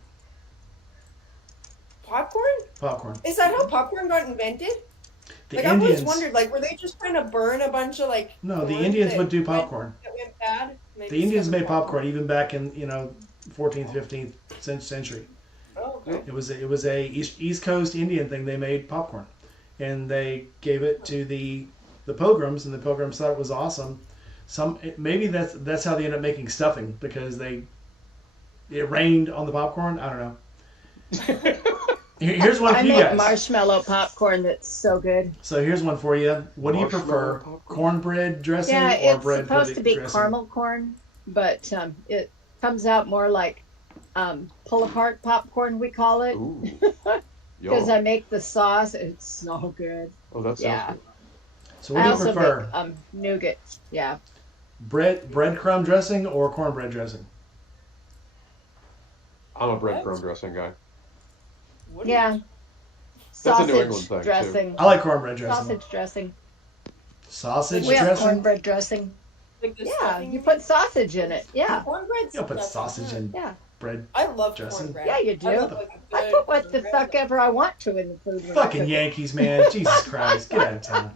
Popcorn? Popcorn. Is that how popcorn got invented? The Like I always Indians. wondered, like, were they just trying to burn a bunch of like? No, the corn Indians that would do went- popcorn. That went bad. Maybe The Indians discovered made popcorn even back in 14th, 15th century. Oh, okay. It was a East Coast Indian thing. They made popcorn, and they gave it to the Pilgrims, and the Pilgrims thought it was awesome. Maybe that's how they ended up making stuffing, because it rained on the popcorn. I don't know. Here's one for I you make guys. marshmallow popcorn that's so good. So here's one for you. What do you Marshmallow prefer, popcorn? cornbread dressing Yeah, or it's bread supposed to be dressing? caramel corn, but it comes out more like pull apart popcorn, we call it, ooh, because yum. I make the sauce. It's so good. Oh, that sounds Yeah. good. So what I do you also prefer, make nougat. Yeah. breadcrumb dressing or cornbread dressing? I'm a breadcrumb dressing guy. What do Yeah. That's a New Sausage England thing, too. dressing. I like cornbread dressing. Sausage dressing. Sausage We have dressing? cornbread dressing. Like the Yeah, stuffing you mean? put sausage in it. Yeah. Cornbread's You don't put that's sausage good. in Yeah. bread. I love dressing. cornbread. Yeah, you I do. love, like, a I good put what the cornbread. fuck ever I want to in the food. when I Fucking cook it. Yankees, man. Jesus Christ. Get out of town.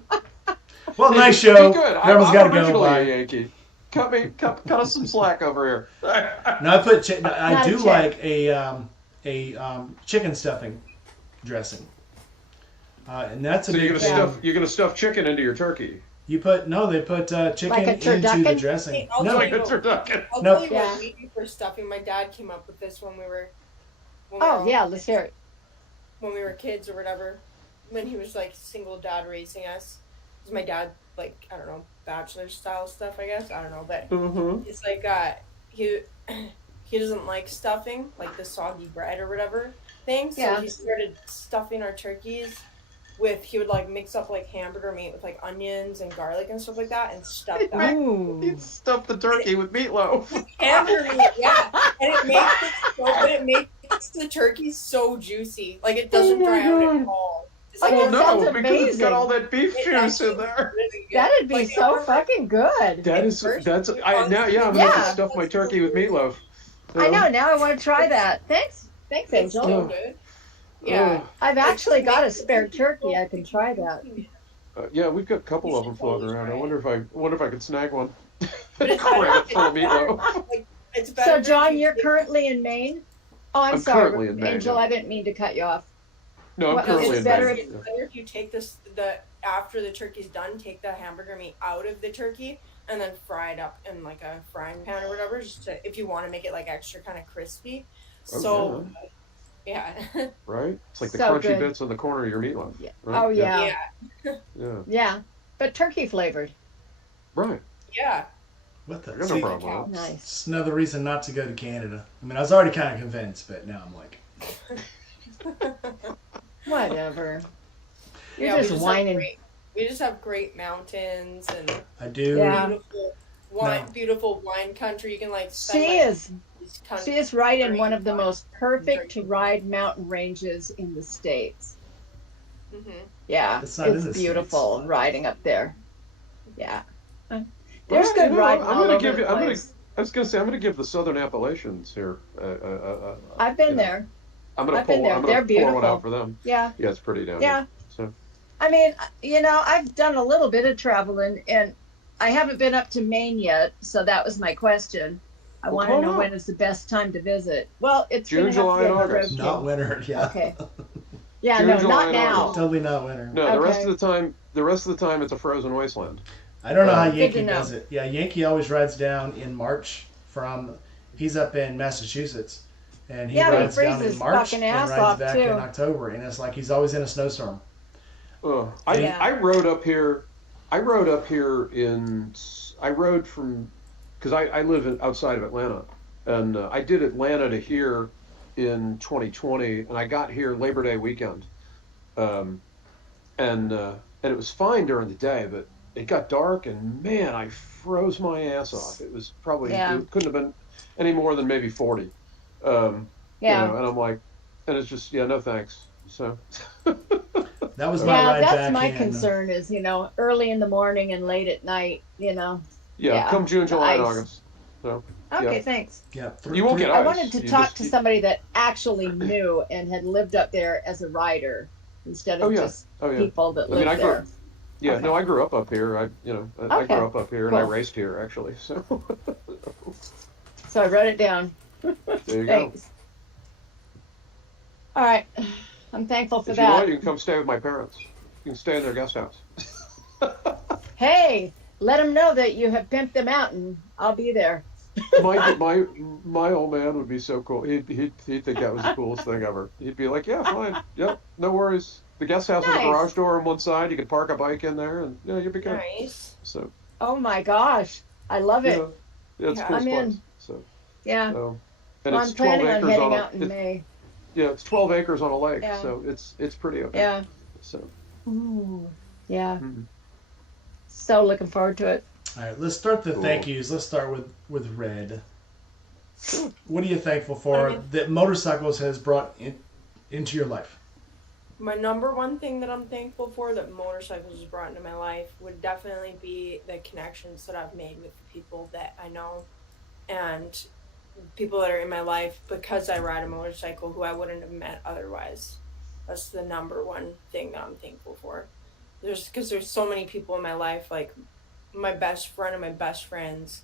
Well, Hey, nice be show. good. Grandma's I'm got to go. originally a Bye. Yankee. Cut us some slack over here. No, I Not a do chick. like a chicken stuffing dressing. And that's a So big you're thing. gonna stuff chicken into your turkey. They put chicken Like a into the turducken? dressing. Hey, I'll No, tell you Like a turducken. I'll No. tell you Yeah. what we do for stuffing. My dad came up with this when we were. Oh yeah, let's hear it. When we were kids or whatever, when he was like single dad raising us. 'Cause my dad, like, I don't know, bachelor style stuff, I guess. I don't know, but Mm-hmm. it's like he he doesn't like stuffing, like the soggy bread or whatever thing. So Yeah. he started stuffing our turkeys he would like mix up like hamburger meat with like onions and garlic and stuff like that and stuff that. Ooh. You'd stuff the turkey with meatloaf. Hamburger meat, yeah. And it makes the turkey so juicy. Like it doesn't Oh my dry out God. at all. It's Oh, like Oh that sounds no, because it's got amazing. all that beef It juice in actually there. really good. That'd be Like, so it- fucking good. That is First, that's you I want now yeah I'm Yeah. gonna stuff my turkey with meatloaf. I know. Now I want to try that. Thanks, It's Angel. so good. Yeah. I've actually got a spare turkey. I can try that. Yeah, we've got a couple of them floating around. I wonder if I could snag one. But it's Cram better it full of meatloaf. It's better So, if John, you you're take- currently in Maine. Oh, I'm I'm sorry, currently in Maine, Angel. yeah. I didn't mean to cut you off. No, I'm What- currently it's in better Maine. if- It's better if you take the after the turkey's done, take the hamburger meat out of the turkey and then fry it up in like a frying pan or whatever, just to, if you want to make it like extra kind of crispy. Oh, So, yeah. Right? It's like the So crunchy good. bits in the corner of your meatloaf. Yeah. Right? Oh yeah. yeah. Yeah. Yeah, but turkey flavored. Right. Yeah. What the? I got See, no problem with it. Nice. it's another reason not to go to Canada. I mean, I was already kind of convinced, but now I'm like, Whatever. You're Yeah, we just have whining. we just have great mountains and I do. Yeah. beautiful wine country. You can like She is. these kind She is right in one of the most perfect to ride mountain ranges in the States. hmm Yeah, It's not in it's the beautiful States. riding up there. Yeah. Well, There's you good know, riding I'm all gonna over give the you. I'm gonna. place. I was gonna say I'm gonna give the Southern Appalachians here. I've been you know, there. I'm gonna I've been pull. there. I'm They're gonna pour one beautiful. out for them. Yeah. Yeah, it's pretty down Yeah. here. So I mean, I've done a little bit of traveling, and I haven't been up to Maine yet, so that was my question. I Well, want to come know on. when is the best time to visit. Well, it's June, gonna have July, to be and on the road August. Not trip. winter. Yeah. Okay. Yeah, June, no, July, not and now. August. Totally not winter. no, the rest Okay. of the time. The rest of the time, it's a frozen wasteland. I don't know how Good to Yankee know. does it. Yeah, Yankee always rides down in March from. He's up in Massachusetts, And he Yeah, but he rides down in freezes March fucking and ass rides off, back in too. October, and it's like he's always in a snowstorm. Yeah. I rode up here. I rode up here in. I rode from because I live outside of Atlanta, and I did Atlanta to here in 2020, and I got here Labor Day weekend, um, and it was fine during the day, but it got dark, and man, I froze my ass off. It was probably Yeah. it couldn't have been any more than maybe 40, Yeah. and I'm like, and it's just no thanks. So. That was my Yeah, ride that's back my in. concern is, early in the morning and late at night, Yeah, Yeah, come June, the July, and ice. August. So Okay, yeah. thanks. Yeah, You won't get I ice. wanted to You talk just- to somebody that actually knew and had lived up there as a rider instead of Oh, yeah. just Oh yeah. people that I mean, live I grew. there. Yeah, Okay. no, I grew up here. I Okay, grew up here, and I cool. raced here actually. So So I wrote it down. there you go. Thanks. All right. I'm thankful for If you want, that. you can come stay with my parents. You can stay in their guest house. Hey, let them know that you have pimped them out and I'll be there. My old man would be so cool. He'd think that was the coolest thing ever. He'd be like, yeah, fine, yep, no worries. The guest house has a Nice. garage door on one side. You could park a bike in there, and you'll be good. Nice. So Oh my gosh. I love it. it's Yeah. a cool I'm place. in. So, Yeah. and Well, it's I'm 12 planning on acres heading on a, out in it- May. yeah, it's 12 acres on a lake, Yeah. so it's pretty okay. Yeah. So Ooh. Yeah. mhm. So looking forward to it. All right, let's start the Cool. thank yous. Let's start with Red. What are you thankful for I mean- that motorcycles has brought into your life? My number one thing that I'm thankful for that motorcycles has brought into my life would definitely be the connections that I've made with the people that I know and people that are in my life because I ride a motorcycle who I wouldn't have met otherwise. That's the number one thing that I'm thankful for. Because there's so many people in my life, like my best friend and my best friends,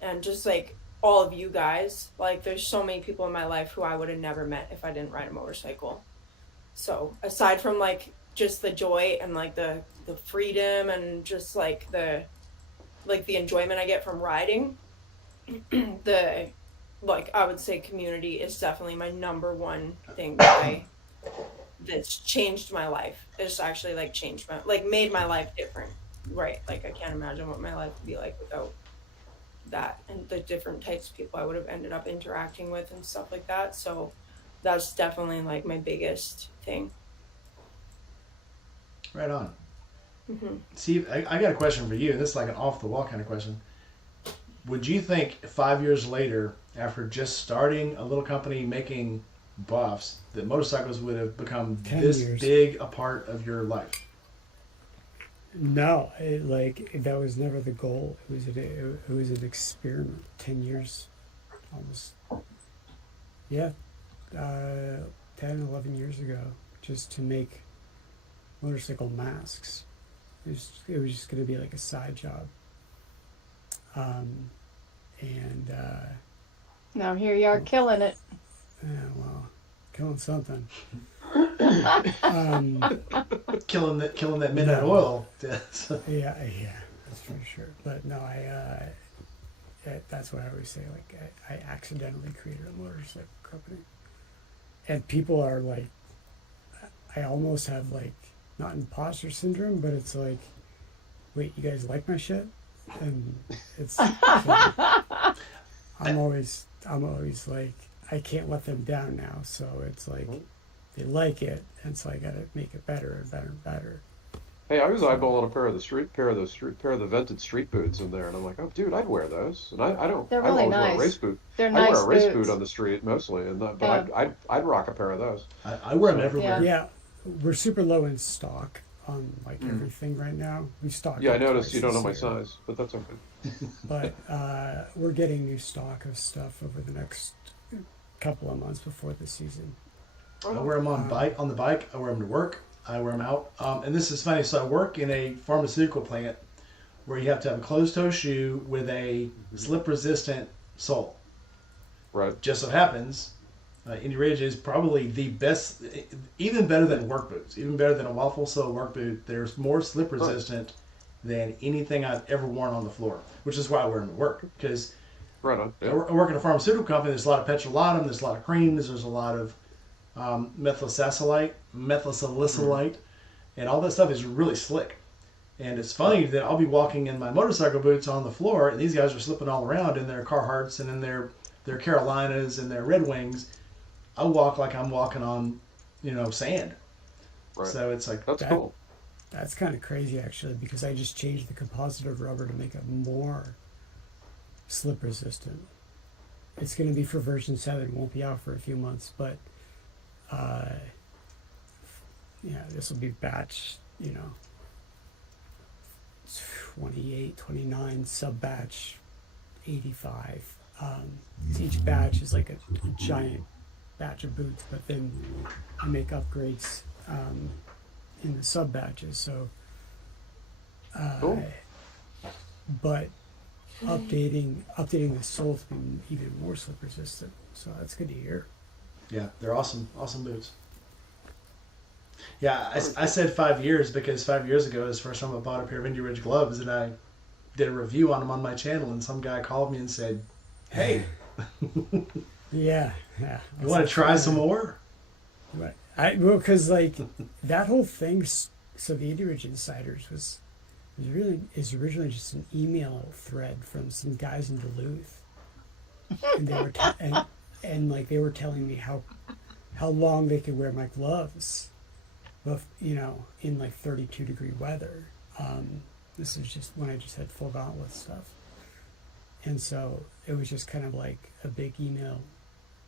and just like all of you guys. Like there's so many people in my life who I would have never met if I didn't ride a motorcycle. So aside from like just the joy and like the freedom and just like the enjoyment I get from riding, the like I would say community is definitely my number one thing that's changed my life. It's actually like changed made my life different. Right. Like I can't imagine what my life would be like without that and the different types of people I would have ended up interacting with and stuff like that. So that's definitely like my biggest thing. Right on. Mm-hmm. Steve, I got a question for you. This is like an off the wall kind of question. Would you think 5 years later, after just starting a little company making buffs, that motorcycles would have become 10 this years. big a part of your life? No, that was never the goal. It was an experiment. 10 years, almost. Yeah, 10, 11 years ago, just to make motorcycle masks. It was just going to be like a side job. And Now here you are killing it. well, killing something. Killing that midnight No. oil. Yeah, that's for sure. But no, that's what I always say. Like, I accidentally created a motorcycle company, and people are like, I almost have like not imposter syndrome, but it's like, wait, you guys like my shit, and it's. I'm always like, I can't let them down now. So it's like, they like it, and so I got to make it better and better and better. Hey, I was eyeballing a pair of the vented street boots in there, and I'm like, oh, dude, I'd wear those. And I don't. They're I really always wear a nice. race boot. They're I nice wear a race boots. boot on the street mostly, and but Yeah. I'd rock a pair of those. I wear them everywhere. Yeah, we're super low in stock on like everything right now. We stock. Yeah, I up noticed twice you don't know this my year. size, but that's okay. But we're getting new stock of stuff over the next couple of months before the season. I wear them on the bike. I wear them to work. I wear them out. And this is funny. So I work in a pharmaceutical plant where you have to have a closed-toe shoe with a slip-resistant sole. Right. Just so happens, Indy Ridge is probably the best, even better than work boots, even better than a waffle sole work boot. There's more slip-resistant than anything I've ever worn on the floor, which is why I wear them to work. Because Right on. I Yeah. work at a pharmaceutical company. There's a lot of petrolatum. There's a lot of creams. There's a lot of methyl salicylate, and all that stuff is really slick. And it's funny that I'll be walking in my motorcycle boots on the floor, and these guys are slipping all around in their Carhartts and in their Carolinas and their Red Wings. I walk like I'm walking on, sand. Right. So it's like, That's That- cool. That's kind of crazy, actually, because I just changed the composite of rubber to make it more slip resistant. It's going to be for version 7, won't be out for a few months, but this will be batch, 28, 29, sub batch 85. Each batch is like a giant batch of boots, but then I make upgrades in the sub batches. So, Cool. but updating the sole to be even more slip resistant. So that's good to hear. yeah, they're awesome boots. Yeah, I said 5 years because 5 years ago is the first time I bought a pair of Indy Ridge gloves, and I did a review on them on my channel, and some guy called me and said, "Hey, Yeah. you want to try some more?" Right. Because like that whole thing. So the Indy Ridge Insiders is originally just an email thread from some guys in Duluth, and they were and like they were telling me how long they could wear my gloves, but in like 32-degree weather. This is just when I just had full gauntlet stuff, and so it was just kind of like a big email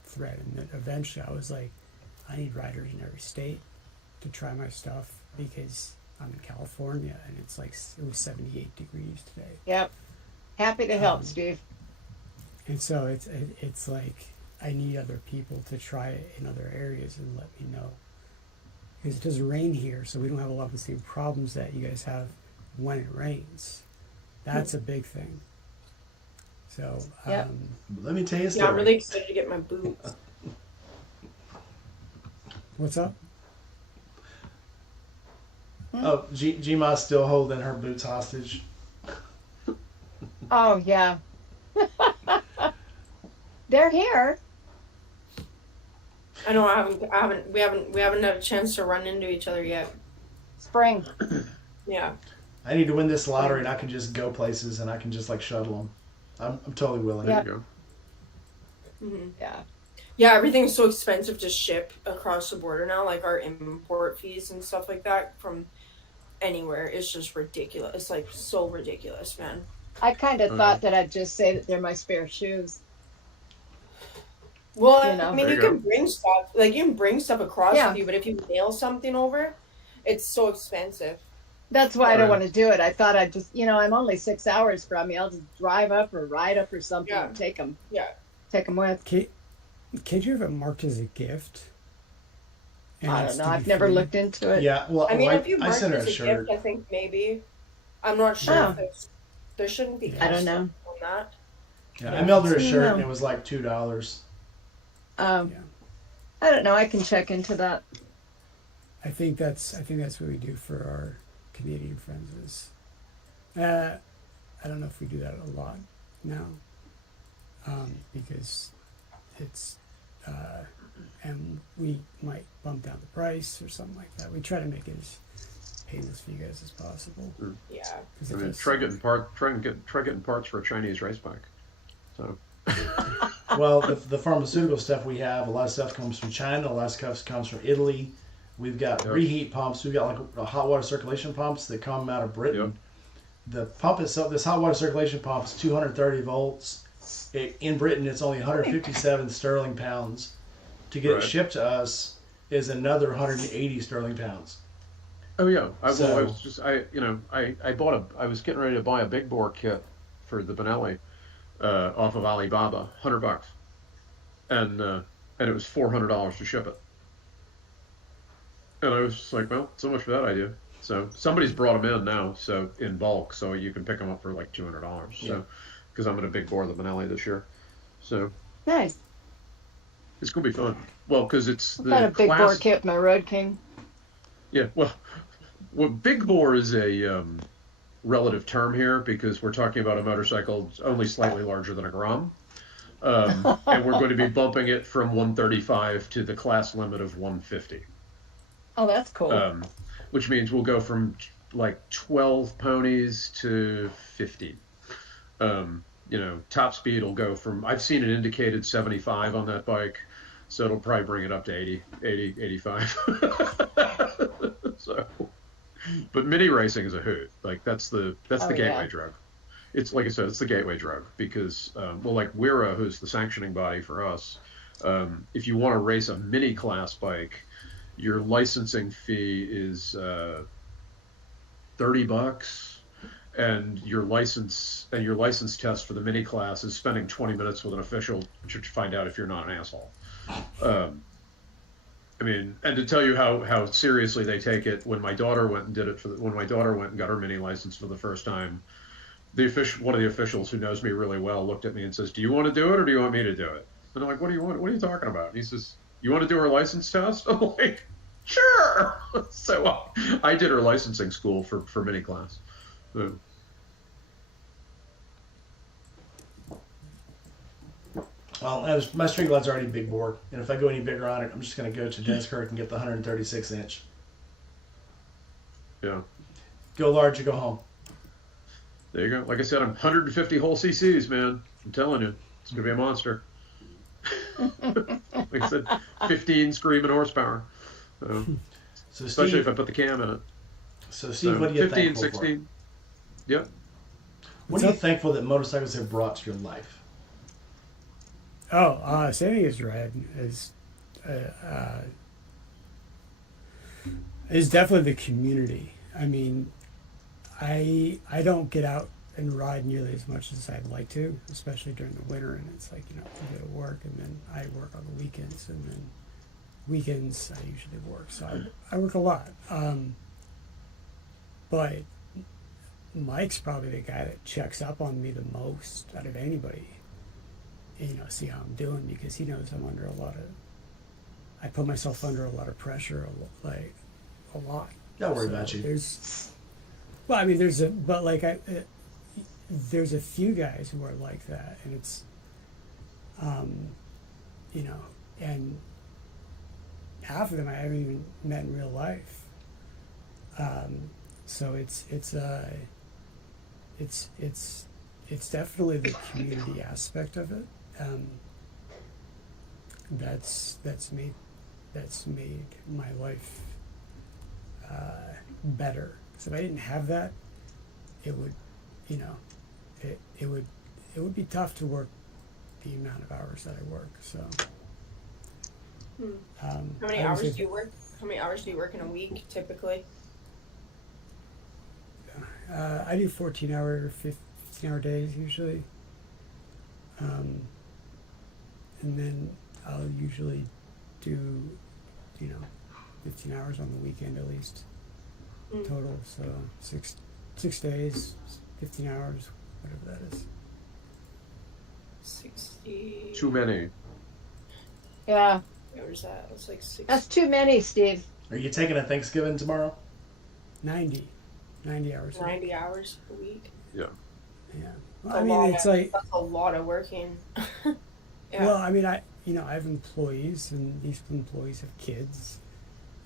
thread, and then eventually I was like, I need riders in every state to try my stuff because I'm in California and it was 78 degrees today. Yep. Happy to help, Um, Steve. And so it's like I need other people to try it in other areas and let me know. Because it doesn't rain here, so we don't have a lot of the same problems that you guys have when it rains. That's a big thing. So, Yep. Let me tell you a Yeah, story. I'm really excited to get my boots. what's up? Oh, Gma's still holding her boots hostage. Oh yeah. They're here. I know we haven't had a chance to run into each other yet. Spring. Yeah. I need to win this lottery, and I can just go places, and I can just like shuttle them. I'm totally willing. There Yep. you go. hmm Yeah. Yeah, everything's so expensive to ship across the border now. Like our import fees and stuff like that from anywhere is just ridiculous. It's like so ridiculous, man. I kind of thought that I'd just say that they're my spare shoes. Well, You I know. mean, There you you can bring stuff, like you can bring stuff across Yeah. with you, but if you mail something over, it's so expensive. That's why I don't Right. want to do it. I thought I'd just, I'm only 6 hours from you. I'll just drive up or ride up or something Yeah. and take them. Yeah. Take them with. Can't you have it marked as a gift? And I it's don't know. I've duty never free? looked into it. Yeah, well, I mean, if you I mark sent her it a as a shirt. gift, I think maybe. I'm not sure Oh. if there shouldn't be. I don't know. On that. Yeah, I mailed her a Yeah. shirt, and it was like $2. Um, Yeah. I don't know. I can check into that. I think that's what we do for our Canadian friends is I don't know if we do that a lot now, because it's and we might bump down the price or something like that. We try to make it as painless for you guys as possible. Yeah. 'Cause I it mean, does- try getting parts for a Chinese race bike. So Well, the pharmaceutical stuff we have, a lot of stuff comes from China, a lot of stuff comes from Italy. We've got Yep. reheat pumps. We've got like hot water circulation pumps that come out of Britain. The pump itself, this hot water circulation pump is 230 volts. In Britain, it's only 157 sterling pounds. To get Right. it shipped to us is another 180 sterling pounds. Oh yeah, I So- was getting ready to buy a big bore kit for the Benelli off of Alibaba, $100, and it was $400 to ship it. And I was just like, well, so much for that idea. So somebody's brought them in now, so in bulk, so you can pick them up for like $200. Yeah. So because I'm in a big bore of the Benelli this year, so Nice. it's gonna be fun. Well, because it's I've got a the big bore class. kit, my Road King. Yeah, well, big bore is a relative term here because we're talking about a motorcycle only slightly larger than a Grom. And we're going to be bumping it from 135 to the class limit of 150. Oh, that's cool. Which means we'll go from like 12 ponies to 50. Top speed will go from, I've seen it indicated 75 on that bike, so it'll probably bring it up to 80, 85. So, but mini racing is a hoot. Like that's the gateway drug. It's like I said, it's the gateway drug because, like WERA, who's the sanctioning body for us, if you want to race a mini class bike, your licensing fee is $30, and your license test for the mini class is spending 20 minutes with an official to find out if you're not an asshole. And to tell you how seriously they take it, when my daughter went and did it when my daughter went and got her mini license for the first time, one of the officials who knows me really well looked at me and says, "Do you want to do it or do you want me to do it?" And I'm like, "What do you want? What are you talking about?" And he says, "You want to do her license test?" I'm like, "Sure." So I did her licensing school for mini class. So. Well, my street gled's already big bore, and if I go any bigger on it, I'm just going to go to Dennis Kirk and get the 136 inch. Yeah. Go large or go home. There you go. Like I said, I'm 150 whole CCs, man. I'm telling you, it's going to be a monster. Like I said, 15 screaming horsepower. So especially Steve, if I put the cam in it. So Steve, what are you 15, thankful 16. for? Yep. What are you thankful that motorcycles have brought to your life? Saving is red is definitely the community. I mean, I don't get out and ride nearly as much as I'd like to, especially during the winter. And it's like, I go to work and then I work on the weekends, and then weekends I usually work. So I work a lot. But Mike's probably the guy that checks up on me the most out of anybody. See how I'm doing, because he knows I'm under I put myself under a lot of pressure, a lot. Don't worry about you. There's a few guys who are like that, and it's, and half of them I haven't even met in real life. So it's definitely the community aspect of it. That's made my life better. Because if I didn't have that, it would be tough to work the amount of hours that I work. So how many hours do you work? How many hours do you work in a week typically? I do 15-hour days usually. And then I'll usually do, 15 hours on the weekend at least total. So 6 days, 15 hours, whatever that is. 60. Too many. Yeah. What was that? It's like 6. That's too many, Steve. Are you taking a Thanksgiving tomorrow? 90 hours. 90 hours a week. Yeah. Yeah. Well, it's like that's a lot of working. Yeah. Well, I have employees, and these employees have kids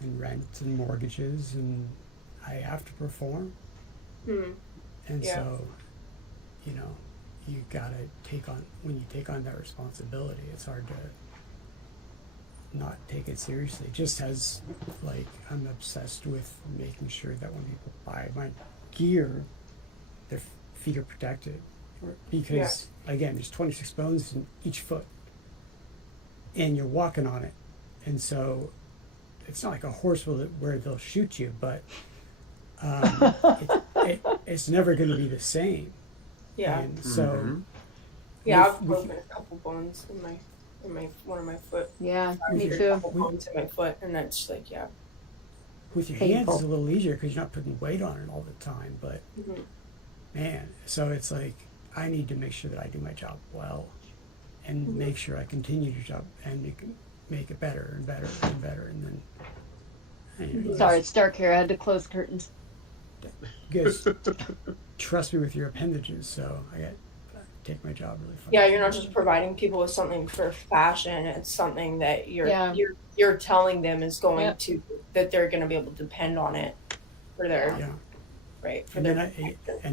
and rent and mortgages, and I have to perform. And so, you gotta when you take on that responsibility, it's hard to not take it seriously. Just as, I'm obsessed with making sure that when people buy my gear, their feet are protected. Because, again, there's 26 bones in each foot, and you're walking on it. And so it's not like a horse where they'll shoot you, but it's never going to be the same. Yeah. And so, I've broken a couple bones in my one of my foot. Yeah, I me need a too. couple bones in my foot, and that's with your Painful. hands, it's a little easier because you're not putting weight on it all the time. But man, so it's like I need to make sure that I do my job well, and make sure I continue to job and make it better and better and better, and then. Sorry, it's dark here. I had to close curtains. You guys trust me with your appendages, so I got take my job really far. Yeah, you're not just providing people with something for fashion. It's something that Yeah. you're telling them is going Yep. to that they're going to be able to depend on it for their Yeah, right for and their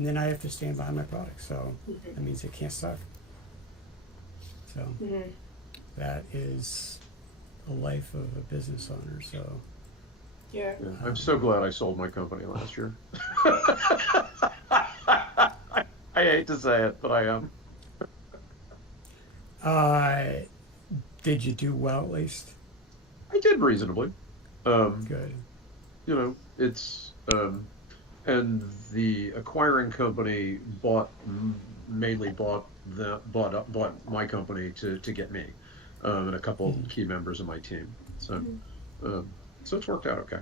then I have to stand behind my product, so Mhm. that means it can't suck. So Mhm. that is the life of a business owner. So Yeah. Yeah, I'm so glad I sold my company last year. I hate to say it, but I am. did you do well at least? I did reasonably. Good. You know, it's and the acquiring company mainly bought my company to get me, and a couple Mhm. key members of my team. So, so it's worked out okay.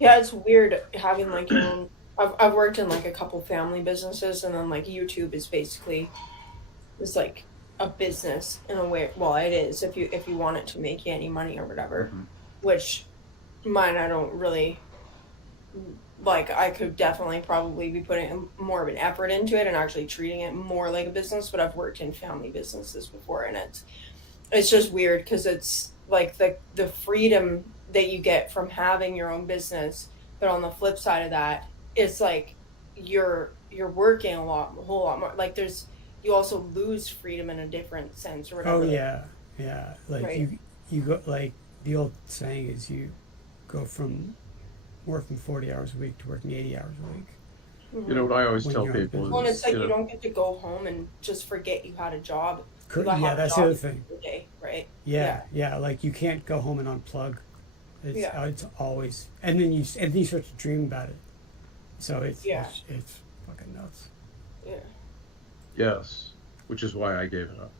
Yeah, it's weird having like your own. I've worked in like a couple family businesses, and then like YouTube is basically is like a business in a way. Well, it is if you want it to make you any money or whatever. Mhm. Which mine I don't really like. I could definitely probably be putting more of an effort into it and actually treating it more like a business. But I've worked in family businesses before, and it's just weird because it's like the freedom that you get from having your own business, but on the flip side of that, it's like you're working a whole lot more. Like there's you also lose freedom in a different sense or whatever. Oh like, yeah. Like Right. you go, like the old saying is, you go from working 40 hours a week to working 80 hours a week. You know what I always When tell you're in people well, and it's is, like you you know, don't get to go home and just forget you had a job. You Yeah, have a that's the job other thing. every day, right? Yeah. Like you can't go home and unplug. Yeah. It's always, and then you start to dream about it. So Yeah. it's fucking nuts. Yeah. yes, which is why I gave it up.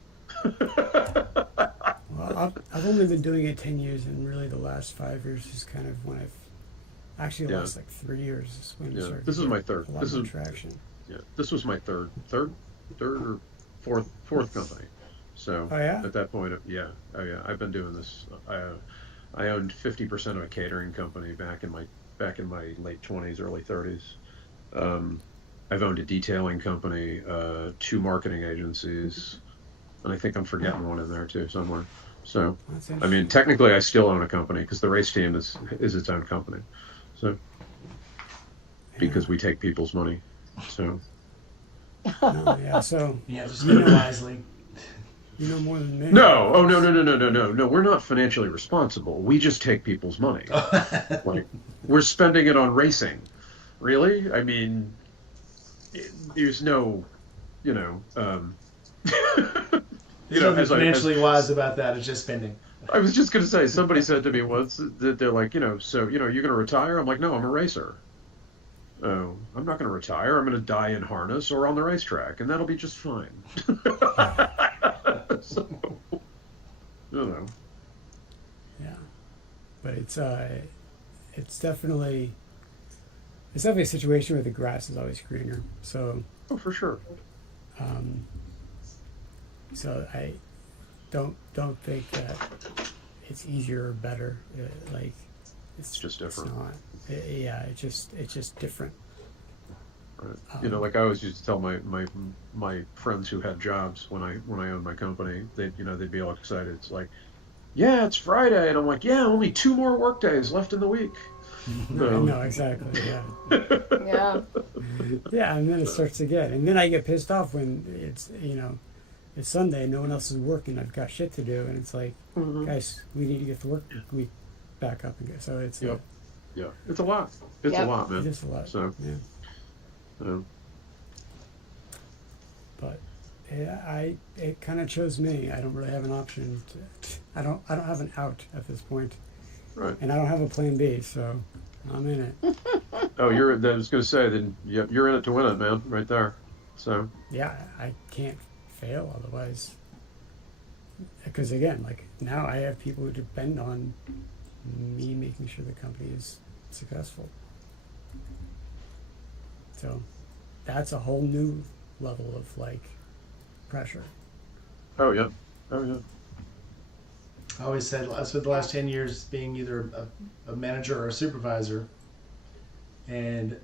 Well, I've only been doing it 10 years, and really the last 5 years is kind of when I've actually the Yeah. last like 3 years is when Yeah, it started this to is get my third. a lot This more is traction. Yeah, this was my third or fourth company. So Oh yeah. at that point, yeah, oh yeah, I've been doing this. I owned 50% of a catering company back in my late 20s, early 30s. I've owned a detailing company, 2 marketing agencies, and I think I'm forgetting one in there too somewhere. So That's I mean, interesting. technically, I still own a company because the race team is its own company. So because we take people's money. So No, yeah. So Yeah, just You spend it know- wisely. you know more than me. no, oh no. We're not financially responsible. We just take people's money. Like we're spending it on racing. Really? I mean, there's no, you know, There's nothing financially wise about that. It's just spending. I was just going to say, somebody said to me once that they're like, so, you're going to retire? I'm like, no, I'm a racer. Oh, I'm not going to retire. I'm going to die in harness or on the racetrack, and that'll be just fine. So, you know. Yeah, but it's definitely a situation where the grass is always greener. So Oh, for sure. um, so I don't think that it's easier or better. Like It's just different. It's not. Yeah, it's just different. Right. You know, like I always used to tell my friends who had jobs when I owned my company, they'd be all excited. It's like, yeah, it's Friday, and I'm like, yeah, only 2 more work days left in the week. No, exactly. Yeah, Yeah. yeah, and then it starts again, and then I get pissed off when it's it's Sunday, no one else is working. I've got shit to do, and it's like, Mhm. guys, we need to get the work week back up again. So it's Yep. Yeah, it's a lot. It's a Yep. lot, man. it is a lot. So, Yeah, but yeah, it kind of chose me. I don't really have an option. I don't have an out at this point, right. and I don't have a plan B. So I'm in it. Oh, I was going to say, then you're in it to win it, man, right there. So, Yeah, I can't fail otherwise. Because again, like now I have people who depend on me making sure the company is successful. So that's a whole new level of like pressure. oh yeah. I always said I spent the last 10 years being either a manager or a supervisor, and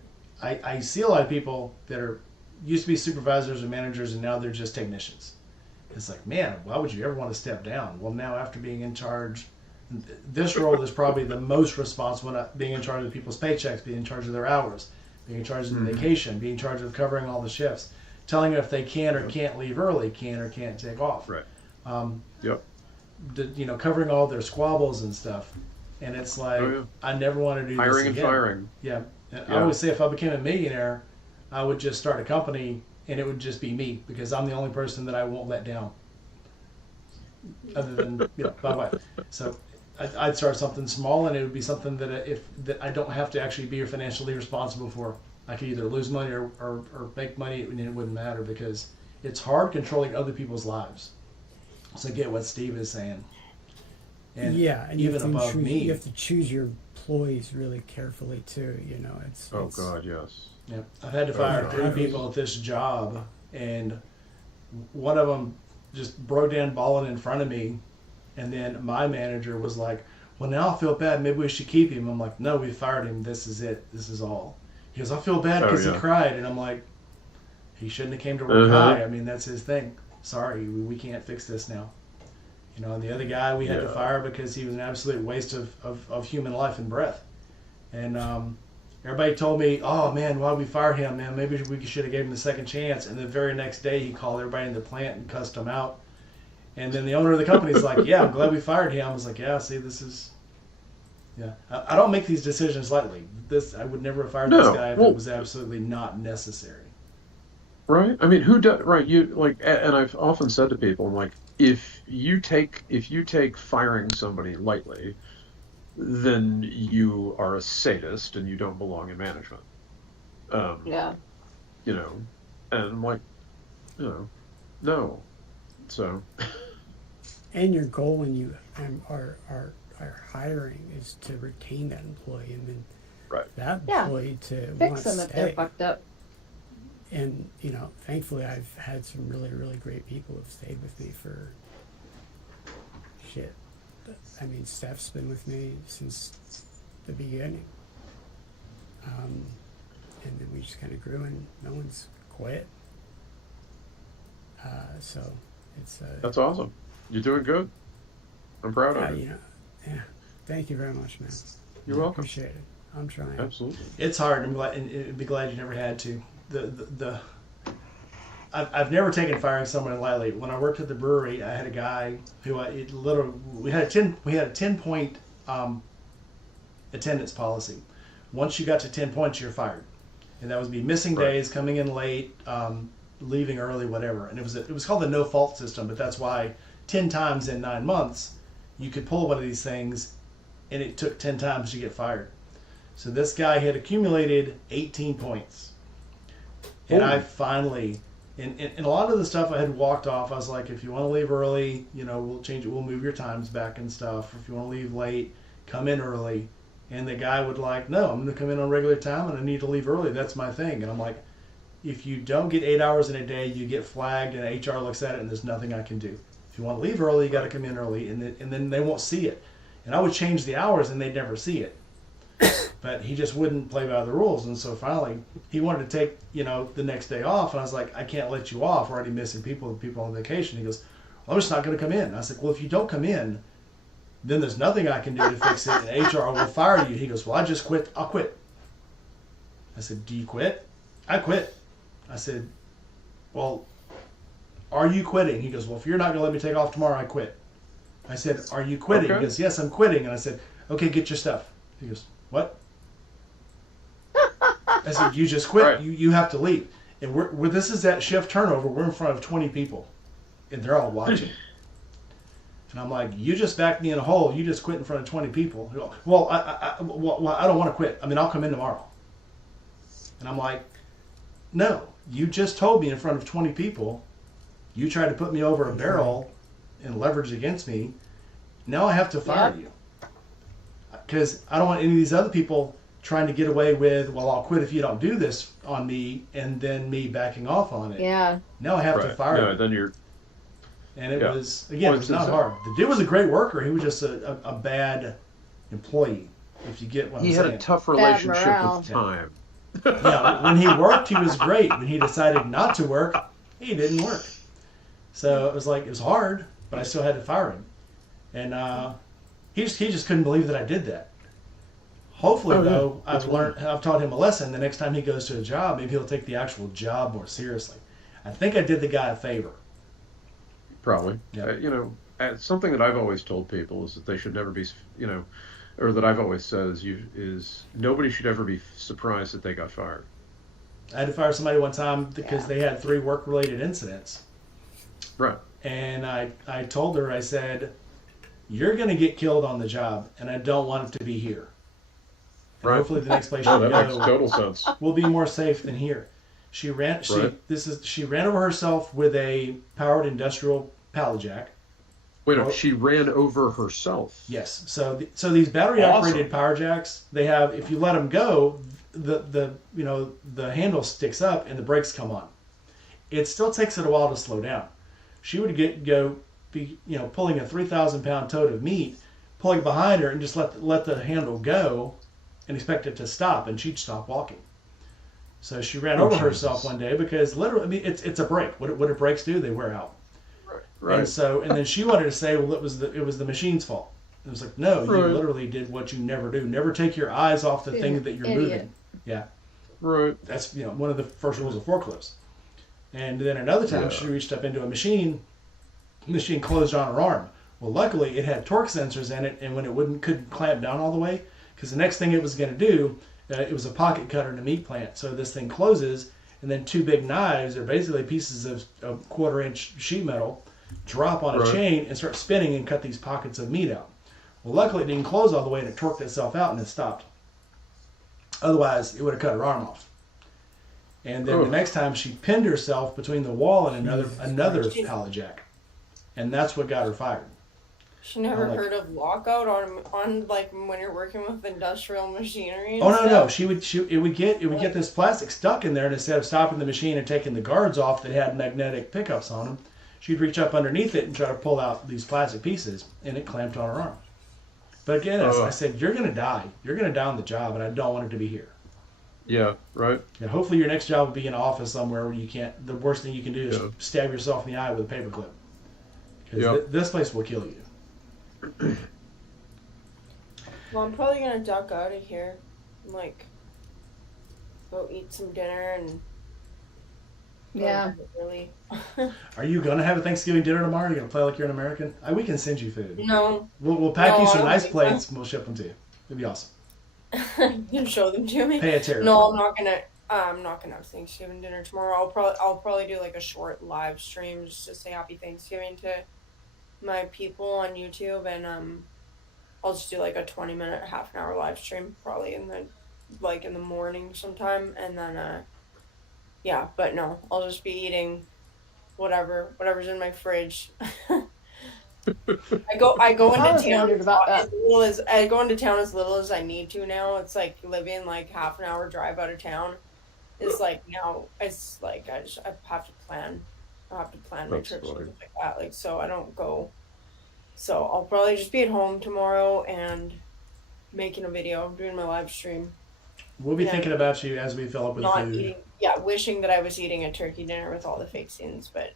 I see a lot of people that are used to be supervisors and managers, and now they're just technicians. It's like, man, why would you ever want to step down? Well, now after being in charge, this role is probably the most responsible, being in charge of people's paychecks, being in charge of their hours, being in charge of the vacation, being in charge of covering all the shifts, telling them if they can or can't leave early, can or can't take off. Right. Yep. Covering all their squabbles and stuff. And it's like, I never want to do hiring this again. and firing. Yeah. I always say if I became a millionaire, I would just start a company and it would just be me, because I'm the only person that I won't let down. Other than, my wife. So I'd start something small, and it would be something that I don't have to actually be financially responsible for. I could either lose money or make money, and it wouldn't matter, because it's hard controlling other people's lives. So I get what Steve is saying. And and even above me, you have to choose your employees really carefully too. It's God, yes. yeah, I've had to fire 3 people at this job, and one of them just broke down bawling in front of me, and then my manager was like, well, now I feel bad, maybe we should keep him. I'm like, no, we fired him, this is it, this is all. He goes, I feel bad because he cried, and I'm like, he shouldn't have came to work high. I mean, that's his thing. Sorry, we can't fix this now. And the other guy we had to fire because he was an absolute waste of human life and breath. And everybody told me, oh man, why did we fire him, man? Maybe we should have gave him a second chance. And the very next day he called everybody in the plant and cussed them out. And then the owner of the company's like, yeah, I'm glad we fired him. I was like, yeah, see, this is... Yeah, I don't make these decisions lightly. I would never have fired this guy if it was absolutely not necessary. Right. I mean, who does? Right. You like, and I've often said to people, I'm like, if you take firing somebody lightly, then you are a sadist and you don't belong in management. And I'm like, no. So. And your goal when you are hiring is to retain that employee, and then that employee to fix them if they're stay. fucked up. And thankfully I've had some really, really great people who've stayed with me for shit. I mean, Steph's been with me since the beginning. And then we just kind of grew, and no one's quit. So it's that's awesome. You're doing good. I'm proud of you. Thank you very much, man. You're welcome. Appreciate it. I'm trying. Absolutely. It's hard. I'm glad, and be glad you never had to. I've never taken firing someone lightly. When I worked at the brewery, I had a guy who we had a 10-point attendance policy. Once you got to 10 points, you're fired, and that would be missing days, coming in late, leaving early, whatever. And it was called the no fault system, but that's why 10 times in 9 months you could pull one of these things, and it took 10 times to get fired. So this guy had accumulated 18 points. And I finally, and a lot of the stuff I had walked off, I was like, if you want to leave early, we'll change it. We'll move your times back and stuff. If you want to leave late, come in early. And the guy would like, no, I'm going to come in on regular time and I need to leave early. That's my thing. And I'm like, if you don't get 8 hours in a day, you get flagged and HR looks at it and there's nothing I can do. If you want to leave early, you got to come in early, and then they won't see it. And I would change the hours and they'd never see it. But he just wouldn't play by the rules. And so finally, he wanted to take, the next day off. And I was like, I can't let you off. We're already missing people on vacation. He goes, well, I'm just not going to come in. And I said, well, if you don't come in, then there's nothing I can do to fix it. And HR will fire you. He goes, well, I just quit. I'll quit. I said, do you quit? I quit. I said, well, are you quitting? He goes, well, if you're not going to let me take off tomorrow, I quit. I said, are you quitting? Okay. He goes, yes, I'm quitting. And I said, okay, get your stuff. He goes, what? I said, you just quit. Right. You have to leave. And this is that shift turnover. We're in front of 20 people, and they're all watching. And I'm like, you just backed me in a hole. You just quit in front of 20 people. Well, I don't want to quit. I mean, I'll come in tomorrow. And I'm like, no, you just told me in front of 20 people, you tried to put me over a barrel and leverage against me. Now I have to fire you. Because I don't want any of these other people trying to get away with, well, I'll quit if you don't do this on me, and then me backing off on it. Yeah. Now I have to fire you. Then you're... And it was, again, it was not hard. The dude was a great worker. He was just a bad employee, if you get what I'm saying. He had a tough relationship morale. with time. Yeah, when he worked, he was great. When he decided not to work, he didn't work. So it was like, it was hard, but I still had to fire him. And he just couldn't believe that I did that. Hopefully, Oh, yeah. though, That's I've taught him a lesson. The next time he goes to a job, maybe he'll take the actual job more seriously. I think I did the guy a favor. Probably. Yeah. Something that I've always told people is that they should never be, or that I've always said is nobody should ever be surprised that they got fired. I had to fire somebody one time because Yeah. they had 3 work-related incidents. Right. And I told her, I said, you're going to get killed on the job, and I don't want it to be here. And Right. hopefully the next place No, you that makes go total sense. will be more safe than here. She ran over herself with a powered industrial pallet jack. Wait, Well- she ran over herself. Yes. So these battery operated power jacks, they have, if you let them go, the handle sticks up and the brakes come on. It still takes it a while to slow down. She would be pulling a 3,000-pound tote of meat, pulling behind her and just let the handle go and expect it to stop, and she'd stop walking. So she ran over herself one day because literally, I mean, it's a brake. What do brakes do? They wear out. Right. And then she wanted to say, well, it was the machine's fault. It was like, no, you Right. literally did what you never do. Never take your eyes off the thing that you're Idiot. moving. Yeah, Right. that's one of the first rules of forklifts. And then another time Yeah. she reached up into a machine, the machine closed on her arm. Well, luckily it had torque sensors in it, and when it couldn't clamp down all the way, because the next thing it was going to do, it was a pocket cutter in a meat plant. So this thing closes, and then 2 big knives, they're basically pieces of 1/4-inch sheet metal, drop on a Right. chain and start spinning and cut these pockets of meat out. Well, luckily it didn't close all the way, and it torqued itself out and it stopped. Otherwise, it would have cut her arm off. And then the Ugh. next time she pinned herself between the wall and another Christ. pallet jack, and that's what got her fired. She never I'm like- heard of lockout on like when you're working with industrial machinery. And Oh no, stuff? it would get this plastic stuck in there, and instead of stopping the machine and taking the guards off that had magnetic pickups on them, she'd reach up underneath it and try to pull out these plastic pieces, and it clamped on her arm. But again, I said, you're gonna die. You're gonna die on the job, and I don't want it to be here. Yeah. Right. And hopefully your next job will be in an office somewhere where you can't. The worst thing you can do is Yeah. stab yourself in the eye with a paperclip. Because Yep. this place will kill you. Well, I'm probably gonna duck out of here, and, like, go eat some dinner and. go to Yeah. bed early. Are you gonna have a Thanksgiving dinner tomorrow? You gonna play like you're an American? We can send you food. No, We'll pack No, you I some don't nice think plates and we'll ship them to you. It'd be awesome. you can show them to me. Pay a tariff. No, I'm not gonna. I'm not gonna have Thanksgiving dinner tomorrow. I'll probably do like a short live stream just to say Happy Thanksgiving to my people on YouTube, and I'll just do like a 20-minute, half an hour live stream probably in the morning sometime, and then yeah. But no, I'll just be eating whatever's in my fridge. I go I into was town wondering about that. as little as I go into town as little as I need to now. It's like living like half an hour drive out of town. Is like now it's like I have to plan. I have to plan my That's trips and funny. stuff like that. Like so I don't go. So I'll probably just be at home tomorrow and making a video, doing my live stream, We'll be Yeah. thinking about you as we fill up with not food. eating. Yeah, wishing that I was eating a turkey dinner with all the fake scenes, but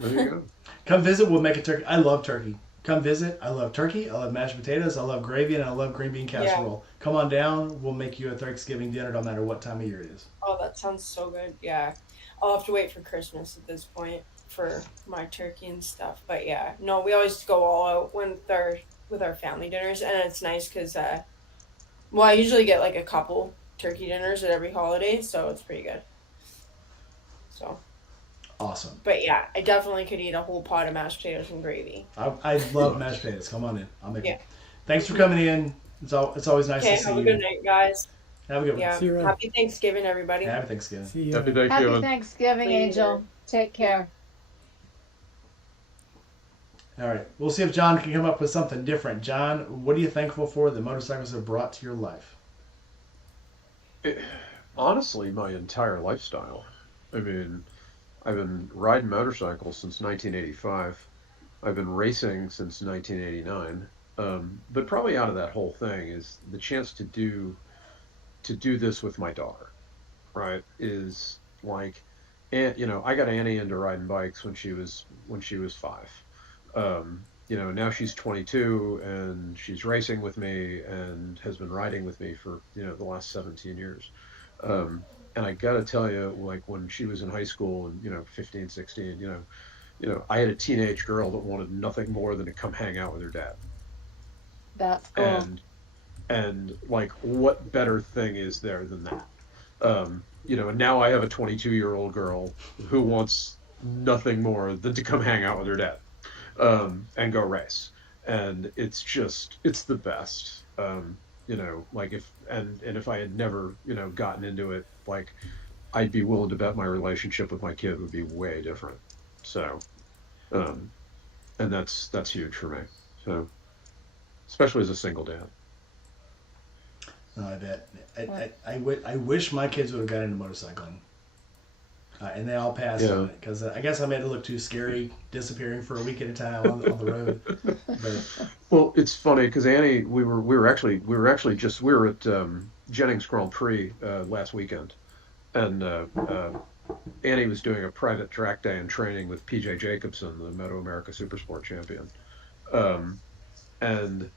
There you go. Come visit. We'll make a turkey. I love turkey. Come visit. I love turkey. I love mashed potatoes. I love gravy, and I love green bean casserole. Come on down. We'll make you a Thanksgiving dinner, no matter what time of year it is. oh, that sounds so good. Yeah, I'll have to wait for Christmas at this point for my turkey and stuff. But yeah, no, we always go all out with our family dinners, and it's nice because well, I usually get like a couple turkey dinners at every holiday, so it's pretty good. So, Awesome. but yeah, I definitely could eat a whole pot of mashed potatoes and gravy. I love mashed potatoes. Come on in. I'll make Yeah. it. Thanks for coming in. It's always nice Okay, to see have a you. good night, guys. Have a good one. Yeah, See you around. happy Thanksgiving, everybody. Happy Thanksgiving. See ya. Happy Happy Thanksgiving. Thanksgiving, Later. Angel. Take care. All right. We'll see if John can come up with something different. John, what are you thankful for that motorcycles have brought to your life? Honestly, my entire lifestyle. I mean, I've been riding motorcycles since 1985. I've been racing since 1989. But probably out of that whole thing is the chance to do this with my daughter. right, is like, and I got Annie into riding bikes when she was 5. Now she's 22 and she's racing with me and has been riding with me for the last 17 years. And I gotta tell you, like when she was in high school and 15, 16, I had a teenage girl that wanted nothing more than to come hang out with her dad. That's cool. And like, what better thing is there than that? And now I have a 22-year-old girl who wants nothing more than to come hang out with her dad, and go race. And it's the best. Like if I had never, gotten into it, like I'd be willing to bet my relationship with my kid would be way different. So, and that's huge for me. So, especially as a single dad. No, I bet. I wish my kids would have got into motorcycling. And they all passed on it because I guess I made it look too scary, disappearing for a week at a time on the road. But Well, it's funny because Annie, we were at Jennings Grand Prix last weekend, and Annie was doing a private track day and training with PJ Jacobson, the Moto America Supersport champion, and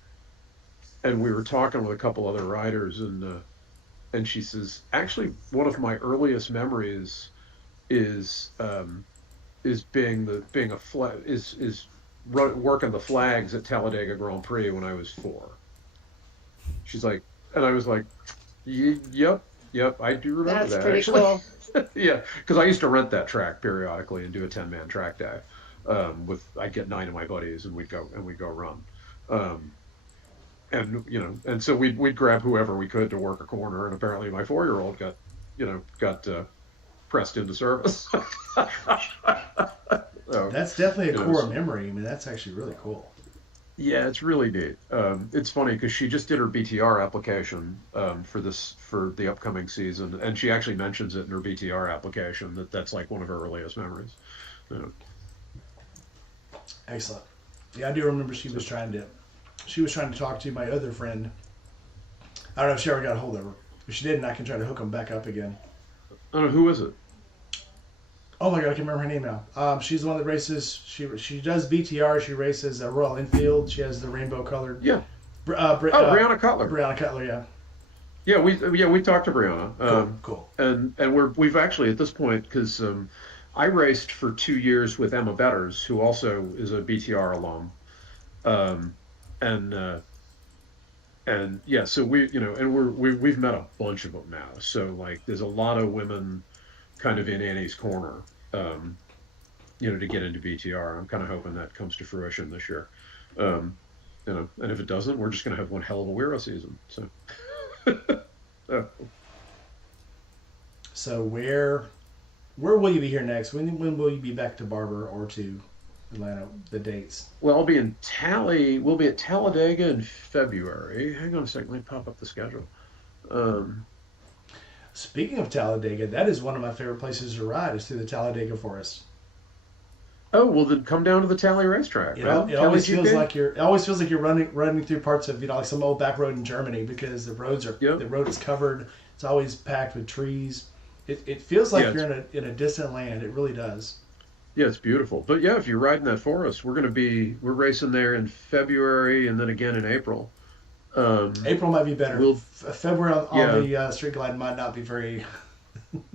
we were talking with a couple other riders, and she says, actually, one of my earliest memories is working the flags at Talladega Grand Prix when I was 4. She's like, and I was like, yep, I do remember That's that. pretty Actually. cool. Yeah, because I used to rent that track periodically and do a 10-man track day. I'd get 9 of my buddies and we'd go run. And so we'd grab whoever we could to work a corner, and apparently my 4-year-old got pressed into service. So, that's definitely a core memory. I mean, that's actually really cool. yeah, it's really neat. It's funny because she just did her BTR application for the upcoming season, and she actually mentions it in her BTR application that's like one of her earliest memories. Excellent. Yeah, I do remember she was trying to talk to my other friend. I don't know if she ever got a hold of her. If she didn't, I can try to hook them back up again. I don't know, who is it? Oh my god, I can remember her name now. She's the one that races. She does BTR. She races Royal Enfield. She has the rainbow colored. Yeah. Brianna Cutler. Brianna Cutler, yeah. Yeah, we talked to Brianna. Cool. And we've actually at this point, because I raced for 2 years with Emma Betters, who also is a BTR alum. And yeah, so we've met a bunch of them now. So like, there's a lot of women kind of in Annie's corner, to get into BTR. I'm kind of hoping that comes to fruition this year. And if it doesn't, we're just going to have one hell of a Wiro season. So, So where will you be here next? When will you be back to Barber or to Atlanta? The dates. well, we'll be at Talladega in February. Hang on a second, let me pop up the schedule. Speaking of Talladega, that is one of my favorite places to ride. Is through the Talladega Forest. Oh, well, then come down to the Tally racetrack. It always feels like you're running through parts of like some old back road in Germany, because the road is covered. It's always packed with trees. It feels like you're in a distant land. It really does. Yeah, it's beautiful. But yeah, if you're riding that forest, we're racing there in February and then again in April. April might be better. February on the street glide might not be very.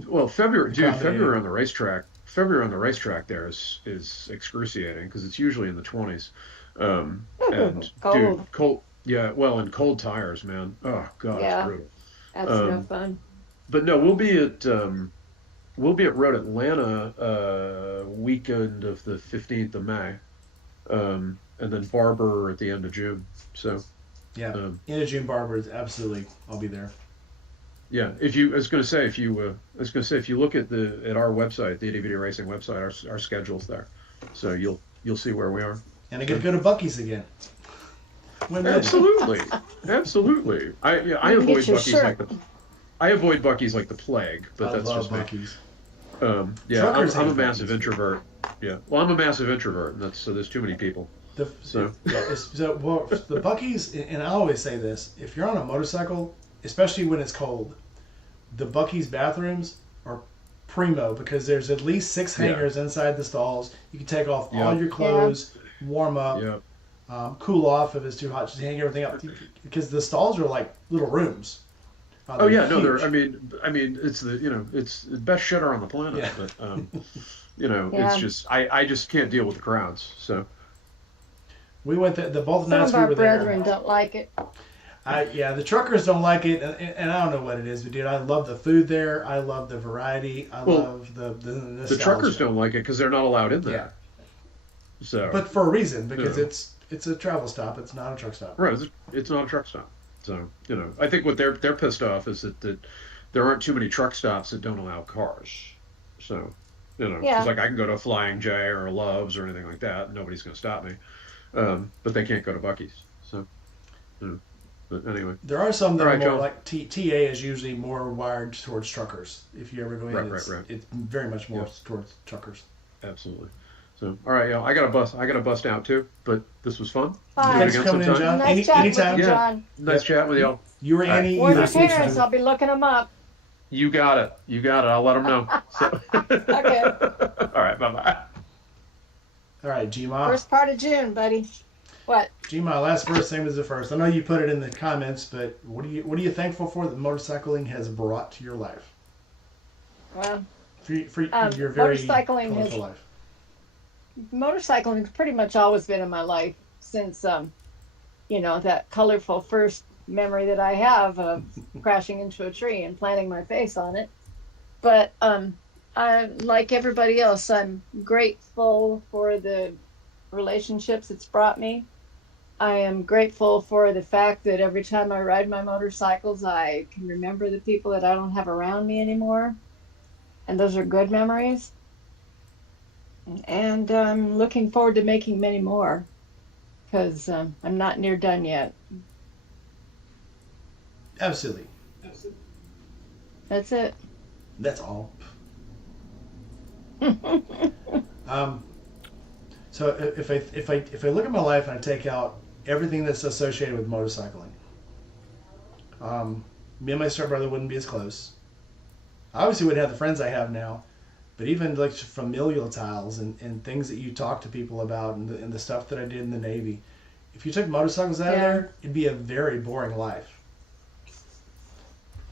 Well, February on the racetrack. February on the racetrack there is excruciating because it's usually in the 20s. And Cold. Dude, cold. Yeah, well, and cold tires, man. Oh god, Yeah. it's brutal. That's no fun. But no, we'll be at Road Atlanta weekend of the 15th of May, and then Barber at the end of June. So yeah, end of June Barber, absolutely, I'll be there. Yeah, if you look at our website, the Itty Bitty Racing website, our schedule's there, so you'll see where we are. And I get to go to Buc-ee's again. Absolutely. I avoid Buc-ee's like the plague, but that's just me. Buc-ee's. I'm a massive introvert. Yeah, well, I'm a massive introvert, and so there's too many people. The Buc-ee's, and I always say this: if you're on a motorcycle, especially when it's cold, the Buc-ee's bathrooms are primo because there's at least 6 Yeah. hangers inside the stalls. You can take off Yeah. all your clothes, warm up, Yeah. cool off if it's too hot, just hang everything up because the stalls are like little rooms. Oh yeah, no, huge. they're. I mean, it's it's the best shitter on the planet. Yeah. But Yeah. it's just I just can't deal with the crowds. So We went the both Some nights of we our were there. brethren don't like it. The truckers don't like it, and I don't know what it is, but dude, I love the food there. I love the variety. I Well, love the the truckers don't like it because they're not allowed in there. Yeah, So but for a reason because Yeah. it's a travel stop. It's not a truck stop. right, it's not a truck stop. So I think what they're pissed off is that there aren't too many truck stops that don't allow cars. So Yeah. it's like I can go to a Flying J or a Love's or anything like that. And nobody's going to stop me. But they can't go to Buc-ee's. So, but anyway. There are some that All are right, more John. like TA is usually more wired towards truckers. If you ever go in, Right, it's, right. it's very much more Yeah. towards truckers. Absolutely. So, all right, I got to bust out too, but this was fun. Fine. Do it Thanks again for coming in, sometime. John. Nice chatting with anytime. you, Yeah. John. Nice chatting with y'all. You or Annie, Where's either. your parents? I'll be looking them up. You got it. I'll let them know. So. Okay. All right, bye-bye. All right, Gma. First part of June, buddy. What? Gma, last verse, same as the first. I know you put it in the comments, but what are you thankful for that motorcycling has brought to your life? Well, For your very motorcycling colorful has- life. motorcycling's pretty much always been in my life since that colorful first memory that I have of crashing into a tree and planting my face on it. But I, like everybody else, I'm grateful for the relationships it's brought me. I am grateful for the fact that every time I ride my motorcycles, I can remember the people that I don't have around me anymore. And those are good memories. And I'm looking forward to making many more because I'm not near done yet. Absolutely. That's it. That's all. So if I look at my life and I take out everything that's associated with motorcycling, me and my stepbrother wouldn't be as close. I obviously wouldn't have the friends I have now, but even like familial ties and things that you talk to people about and the stuff that I did in the Navy, if you took motorcycles out of Yeah. there, it'd be a very boring life.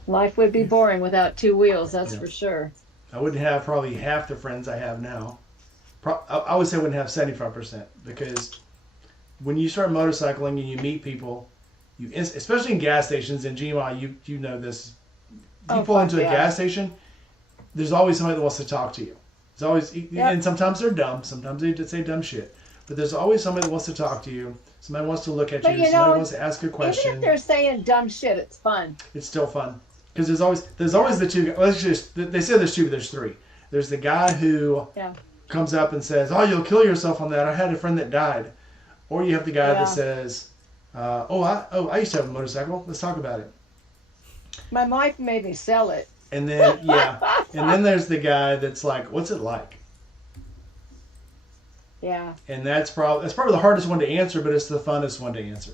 Life would be boring without two wheels, that's Yeah. for sure. I wouldn't have probably half the friends I have now. I would say I wouldn't have 75% because when you start motorcycling and you meet people, especially in gas stations, and GMI, you know this. If you Oh, pull fuck into a yeah. gas station, there's always somebody that wants to talk to you. There's always, Yep. and sometimes they're dumb. Sometimes they just say dumb shit. But there's always somebody that wants to talk to you. Somebody wants to look at But you. you Somebody know, wants to ask a Even question. if they're saying dumb shit, it's fun. It's still fun because there's always the two. Well, they say there's two, but there's three. There's the guy who Yeah. comes up and says, "Oh, you'll kill yourself on that. I had a friend that died," or you have the guy Yeah. that says, I used to have a motorcycle. Let's talk about it." My wife made me sell it. And then and then there's the guy that's like, "What's it like?" Yeah. And that's probably the hardest one to answer, but it's the funnest one to answer.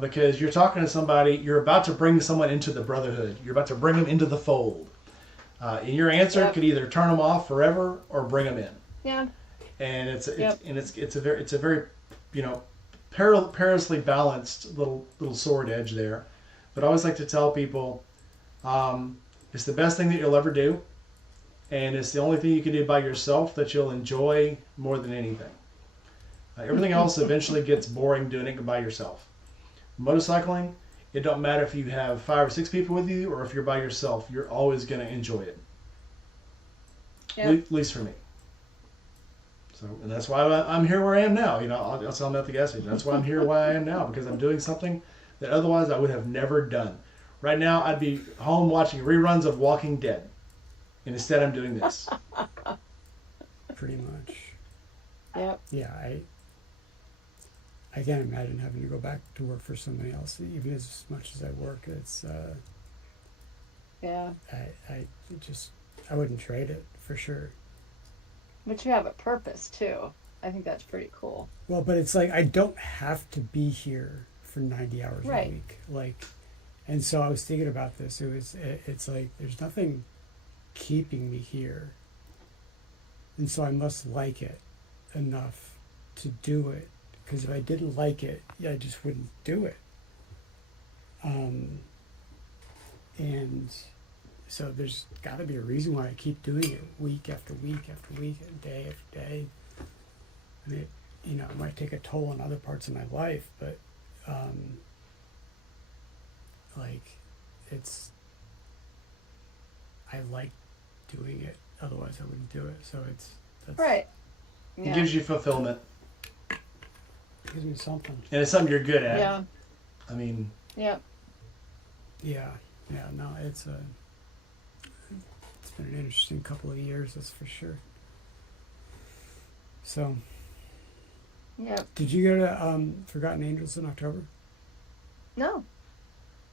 Because you're talking to somebody, you're about to bring someone into the brotherhood. You're about to bring them into the fold. And your answer Yep. could either turn them off forever or bring them in. Yeah. And it's Yep. a very perilously balanced little sword edge there. But I always like to tell people, it's the best thing that you'll ever do, and it's the only thing you can do by yourself that you'll enjoy more than anything. Everything else eventually gets boring doing it by yourself. Motorcycling, it don't matter if you have 5 or 6 people with you or if you're by yourself, you're always going to enjoy it. Yeah. At least for me. So, and that's why I'm here where I am now. I'll tell them at the gas station. That's why I'm here where I am now, because I'm doing something that otherwise I would have never done. Right now, I'd be home watching reruns of Walking Dead, and instead I'm doing this. Pretty much. Yep. Yeah, I can't imagine having to go back to work for somebody else, even as much as I work. It's Yeah. I wouldn't trade it for sure. But you have a purpose too. I think that's pretty cool. Well, but it's like I don't have to be here for 90 hours Right. a week. Like, And so I was thinking about this. It's like there's nothing keeping me here, and so I must like it enough to do it. Because if I didn't like it, I just wouldn't do it. And so there's got to be a reason why I keep doing it week after week after week, and day after day. I mean, it might take a toll on other parts of my life, but like I like doing it. Otherwise, I wouldn't do it. So that's Right. It Yeah. gives you fulfillment, gives me something. and it's something you're good at. Yeah. I mean, Yeah. Yeah, no, it's been an interesting couple of years, that's for sure. So, Yeah. did you go to Forgotten Angels in October? No.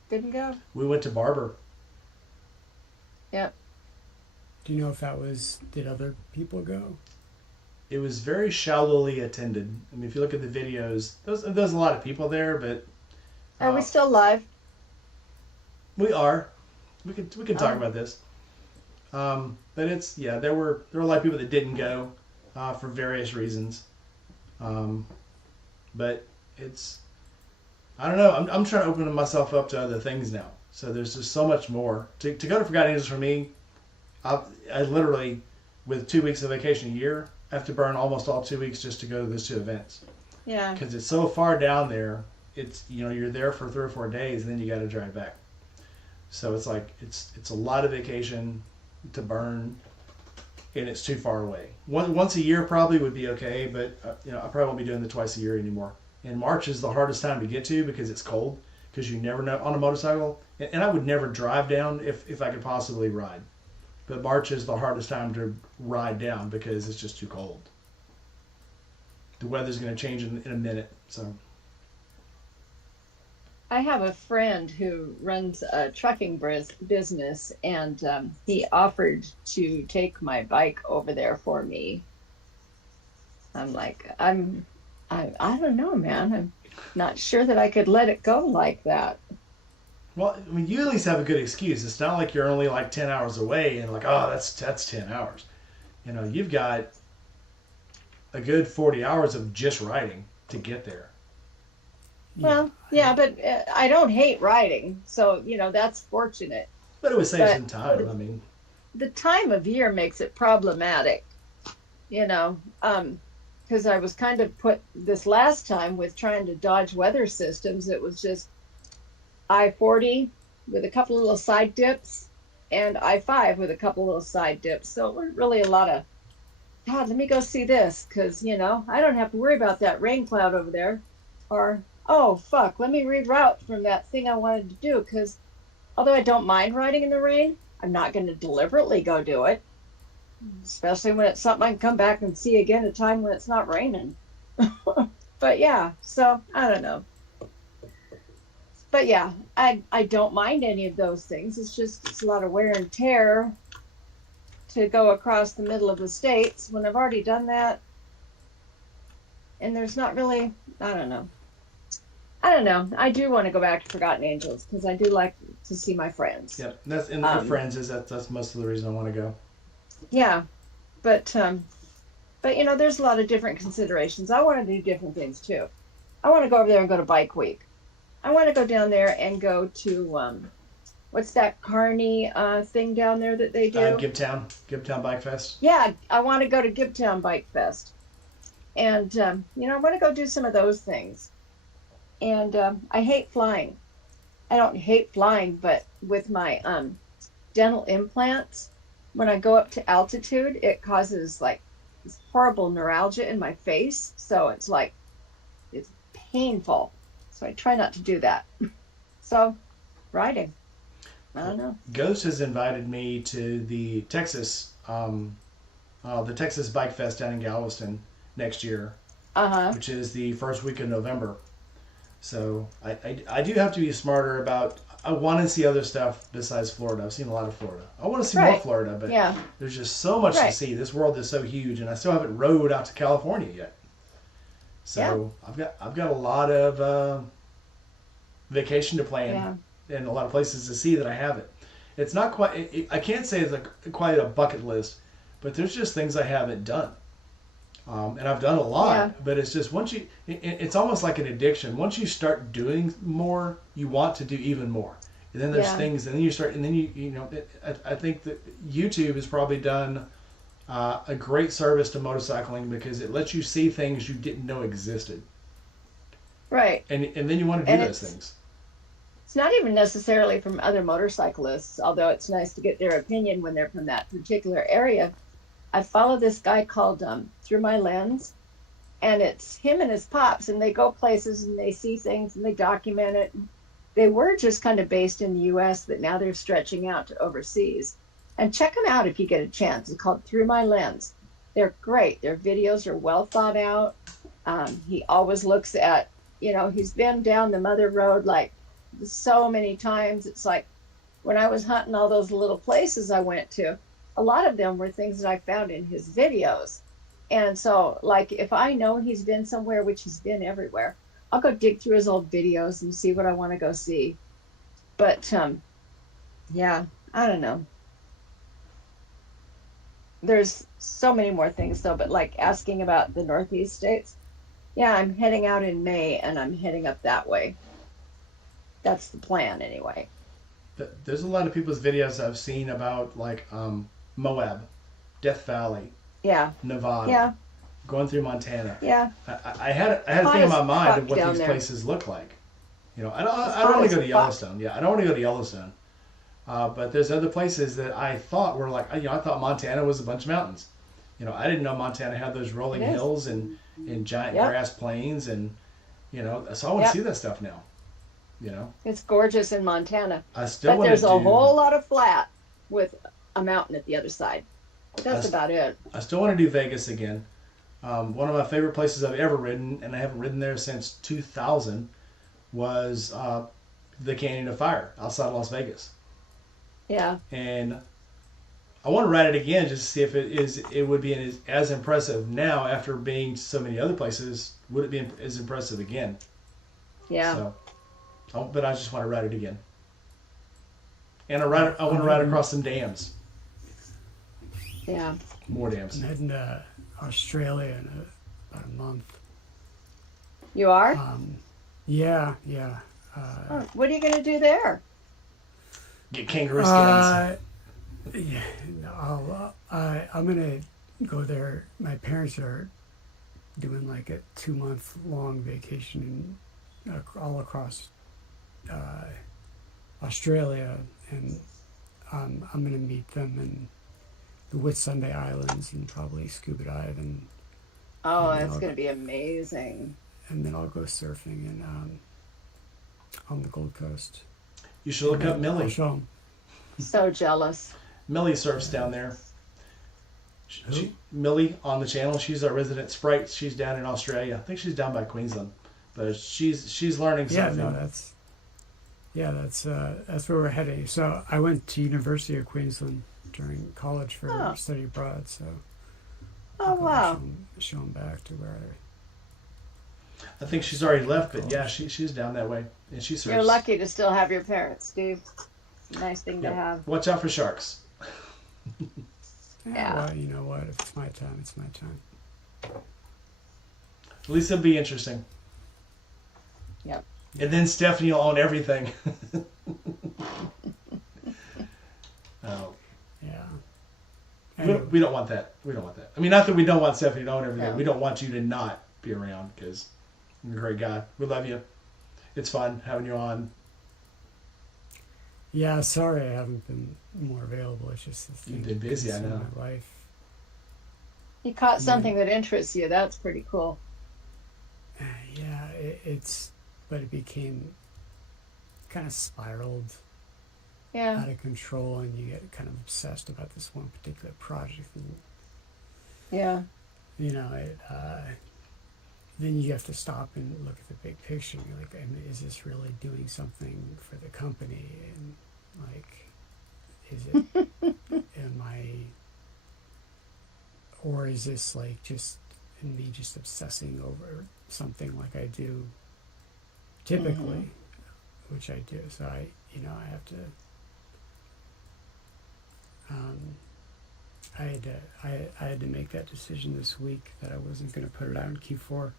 Didn't go. we went to Barber. Yep. Do you know if did other people go? It was very shallowly attended. I mean, if you look at the videos, there's a lot of people there, but Are we still live? we are. We can talk Oh. about this. But there were a lot of people that didn't go for various reasons. But I don't know. I'm trying to open myself up to other things now. So there's just so much more to go to Forgotten Angels for me. I literally, with 2 weeks of vacation a year, have to burn almost all 2 weeks just to go to those two events Yeah. because it's so far down there. It's you're there for 3 or 4 days and then you got to drive back. So it's like it's a lot of vacation to burn, and it's too far away. Once a year probably would be okay, but I probably won't be doing the twice a year anymore. And March is the hardest time to get to because it's cold. Because you never know on a motorcycle, and I would never drive down if I could possibly ride. But March is the hardest time to ride down because it's just too cold. The weather's going to change in a minute, so. I have a friend who runs a trucking business, and he offered to take my bike over there for me. I'm like, I don't know, man. I'm not sure that I could let it go like that. Well, I mean, you at least have a good excuse. It's not like you're only like 10 hours away and like, oh, that's 10 hours. You've got a good 40 hours of just riding to get there. Well, yeah, but I don't hate riding, so that's fortunate. But it would save But- some time. I mean, The time of year makes it problematic, because I was kind of put this last time with trying to dodge weather systems. It was just I-40 with a couple of little side dips and I-5 with a couple of little side dips. So it wasn't really a lot of, God, let me go see this, because, I don't have to worry about that rain cloud over there. Or, oh, fuck, let me reroute from that thing I wanted to do, because although I don't mind riding in the rain, I'm not going to deliberately go do it. Especially when it's something I can come back and see again at a time when it's not raining. But yeah, so I don't know. But yeah, I don't mind any of those things. It's a lot of wear and tear to go across the middle of the states when I've already done that. And there's not really, I don't know. I do want to go back to Forgotten Angels because I do like to see my friends. yep. That's the friends that's most of the reason I want to go. Yeah, but there's a lot of different considerations. I want to do different things too. I want to go over there and go to Bike Week. I want to go down there and go to what's that Carney thing down there that they do? Gibtown Bike Fest. Yeah, I want to go to Gibtown Bike Fest, and I want to go do some of those things. And I hate flying. I don't hate flying, but with my dental implants, when I go up to altitude, it causes like this horrible neuralgia in my face. So it's painful. So I try not to do that. So riding, I don't know. Ghost has invited me to the Texas Bike Fest down in Galveston next year, which is the first week of November. So I do have to be smarter about. I want to see other stuff besides Florida. I've seen a lot of Florida. I want to see more Right. Florida, but Yeah. there's just so much to Right. see. This world is so huge, and I still haven't rode out to California yet. So I've got a lot of vacation to plan. Yeah. in a lot of places to see that I have it. It's not quite. I can't say it's quite a bucket list, but there's just things I haven't done, and I've done a lot. Yeah. But it's just once you, it's almost like an addiction. Once you start doing more, you want to do even more. And then there's Yeah. things, and then you start, and then you know. I think that YouTube has probably done a great service to motorcycling because it lets you see things you didn't know existed, Right. and then you want to do And those it's- things. It's not even necessarily from other motorcyclists, although it's nice to get their opinion when they're from that particular area. I follow this guy called Through My Lens, and it's him and his pops, and they go places and they see things and they document it. They were just kind of based in the U.S., but now they're stretching out to overseas. And check them out if you get a chance. It's called Through My Lens. They're great. Their videos are well thought out. He always looks at, he's been down the Mother Road like so many times. It's like when I was hunting all those little places I went to, a lot of them were things that I found in his videos. And so, like, if I know he's been somewhere, which he's been everywhere, I'll go dig through his old videos and see what I want to go see. But, yeah, I don't know. There's so many more things, though, but like asking about the Northeast states, yeah, I'm heading out in May and I'm heading up that way. That's the plan, anyway. There's a lot of people's videos I've seen about like Moab, Death Valley, Yeah, Nevada, yeah, going through Montana. yeah. I had a thing Hot in as my mind fuck of what down these there. places look like. I don't hot want as to go to fuck. Yellowstone. Yeah, I don't want to go to Yellowstone. But there's other places that I thought were like, I thought Montana was a bunch of mountains. I didn't know Montana had those rolling It is. hills and giant Yep. grass plains and, so I want to Yep. see that stuff now. It's gorgeous in Montana. I still But want there's to a do. whole lot of flat with a mountain at the other side. That's That's- about it. I still want to do Vegas again. One of my favorite places I've ever ridden, and I haven't ridden there since 2000, was the Canyon of Fire outside of Las Vegas. Yeah. And I want to ride it again just to see if it would be as impressive now after being so many other places. Would it be as impressive again? Yeah. But I just want to ride it again. And I want to ride across some dams, Yeah. more dams. I'm heading to Australia in about a month. You are? Yeah. Oh, what are you going to do there? Get kangaroo skins. Yeah, I'm gonna go there. My parents are doing like a 2-month long vacation all across Australia, and I'm gonna meet them in the Whitsunday Islands and probably scuba dive, and Oh, Yeah, it's I'll- going to be amazing. then I'll go surfing and on the Gold Coast. You should look up I'll Millie. show 'em. So jealous. Millie surfs down there. Millie on the channel. She's our resident sprite. She's down in Australia. I think she's down by Queensland, but she's learning Yeah, something. no, that's where we're heading. So I went to University of Queensland during college for Oh. study abroad. So Oh, I'll go wow. show 'em back to where I think she's already left, but yeah, she's down that way, and she surfs. You're lucky to still have your parents, Steve. Nice thing to Yep. have. Watch out for sharks. Yeah. Well, you know what? If it's my time, it's my time. At least it'll be interesting. Yep. And then Stephanie will own everything. Oh, Yeah. we don't want that. We don't want that. I mean, not that we don't want Stephanie to own everything. No. We don't want you to not be around because you're a great guy. We love you. It's fun having you on. Yeah, sorry I haven't been more available. It's just this You've thing been busy, I in know. my life. You caught something that interests you. That's pretty cool. Yeah, but it became kind of spiraled Yeah. out of control, and you get kind of obsessed about this one particular project, and Yeah. then you have to stop and look at the big picture. You're like, is this really doing something for the company? And like, is it, or is this like just me just obsessing over something like I do typically, which I do. So you know, I have to. I had to make that decision this week that I wasn't going to put it out in Q4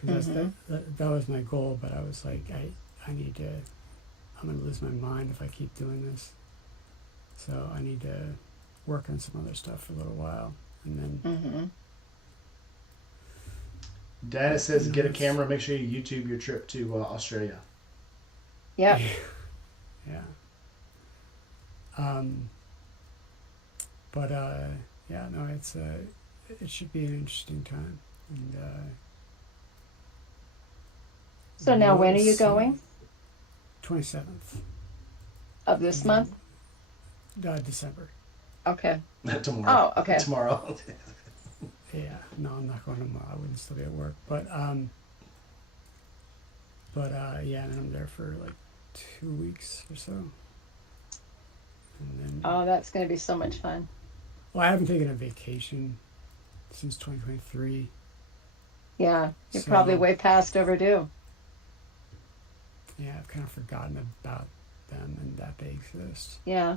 because that was my goal. But I was like, I need to. I'm going to lose my mind if I keep doing this. So I need to work on some other stuff for a little while, and then. Dana says get a camera. Make sure you YouTube your trip to Australia. Yep. Yeah. But yeah, no, it's it should be an interesting time. And So now when are you going? 27th Of this month? December. Okay. Tomorrow. Oh, okay. Tomorrow. Yeah, no, I'm not going tomorrow. I wouldn't still be at work, but yeah, and I'm there for like 2 weeks or so, and then. Oh, that's going to be so much fun. Well, I haven't taken a vacation since 2023. Yeah, you're So- probably way past overdue. Yeah, I've kind of forgotten about them and that they exist. Yeah.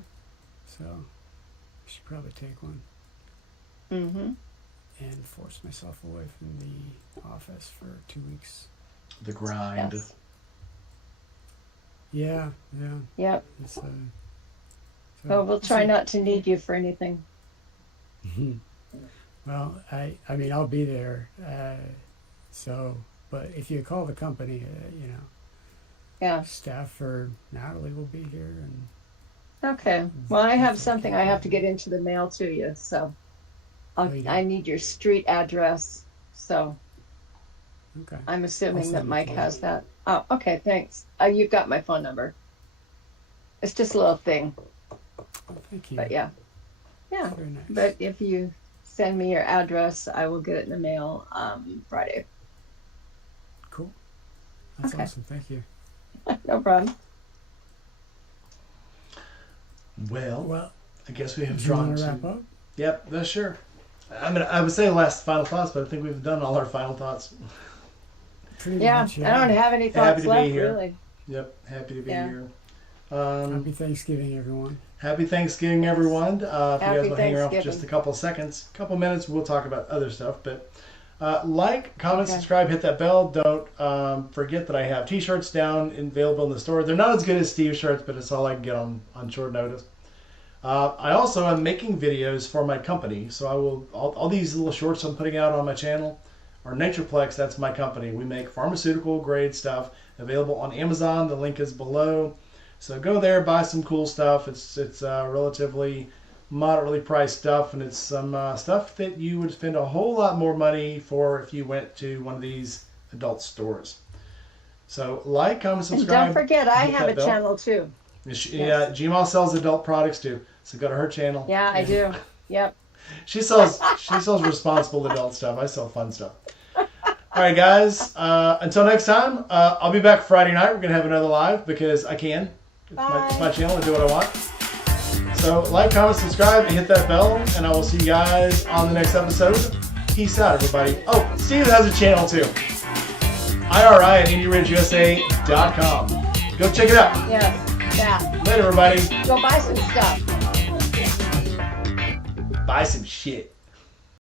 So, I should probably take one Mm-hmm. and force myself away from the office for 2 weeks. The grind. Yes. Yeah. Yep. It's so Well, we'll try not to need you for anything. Well, I mean, I'll be there. So, but if you call the company, you know, Yeah. staff for Natalie will be here, and Okay. Well, I have something I have to get into the mail to you, so Oh, you do? I need your street address. So okay. I'm assuming send that it Mike to you. has that. Oh, okay. Thanks. You've got my phone number. It's just a little thing, Well, thank you. but yeah. Yeah. Very nice. But if you send me your address, I will get it in the mail Friday. Cool. That's Okay. awesome. Thank you. No problem. Well, Well, I guess we have do you drawn want to to. wrap up? Yep, that's sure. I mean, I would say last final thoughts, but I think we've done all our final thoughts. Pretty Yeah. much, I don't have any Happy thoughts to be left, here. really. Yep, happy to be Yeah. here. Happy Thanksgiving, everyone. Happy Thanksgiving, everyone. If you guys Happy want to hang around for Thanksgiving. just a couple seconds, couple minutes, we'll talk about other stuff. But like, comment, Okay. subscribe, hit that bell. Don't forget that I have t-shirts down and available in the store. They're not as good as Steve's shirts, but it's all I can get on short notice. I also am making videos for my company, so I will all these little shorts I'm putting out on my channel are Natureplex. That's my company. We make pharmaceutical grade stuff available on Amazon. The link is below. So go there, buy some cool stuff. It's relatively moderately priced stuff, and it's some stuff that you would spend a whole lot more money for if you went to one of these adult stores. So like, comment, And subscribe. don't forget, I hit have that a bell. channel too. Yeah, Gmail sells adult products too. So go to her channel. Yeah, I do. Yep. She sells responsible adult stuff. I sell fun stuff. All right, guys. Until next time, I'll be back Friday night. We're gonna have another live because I can. It's my channel. I do what I want. So like, comment, subscribe, and hit that bell. And I will see you guys on the next episode. Peace out, everybody. Oh, Steve has a channel too. IRI@IndieRidgeUSA.com. Go check it out. Yes. Yeah. Later, everybody. Go buy some stuff. Buy some shit.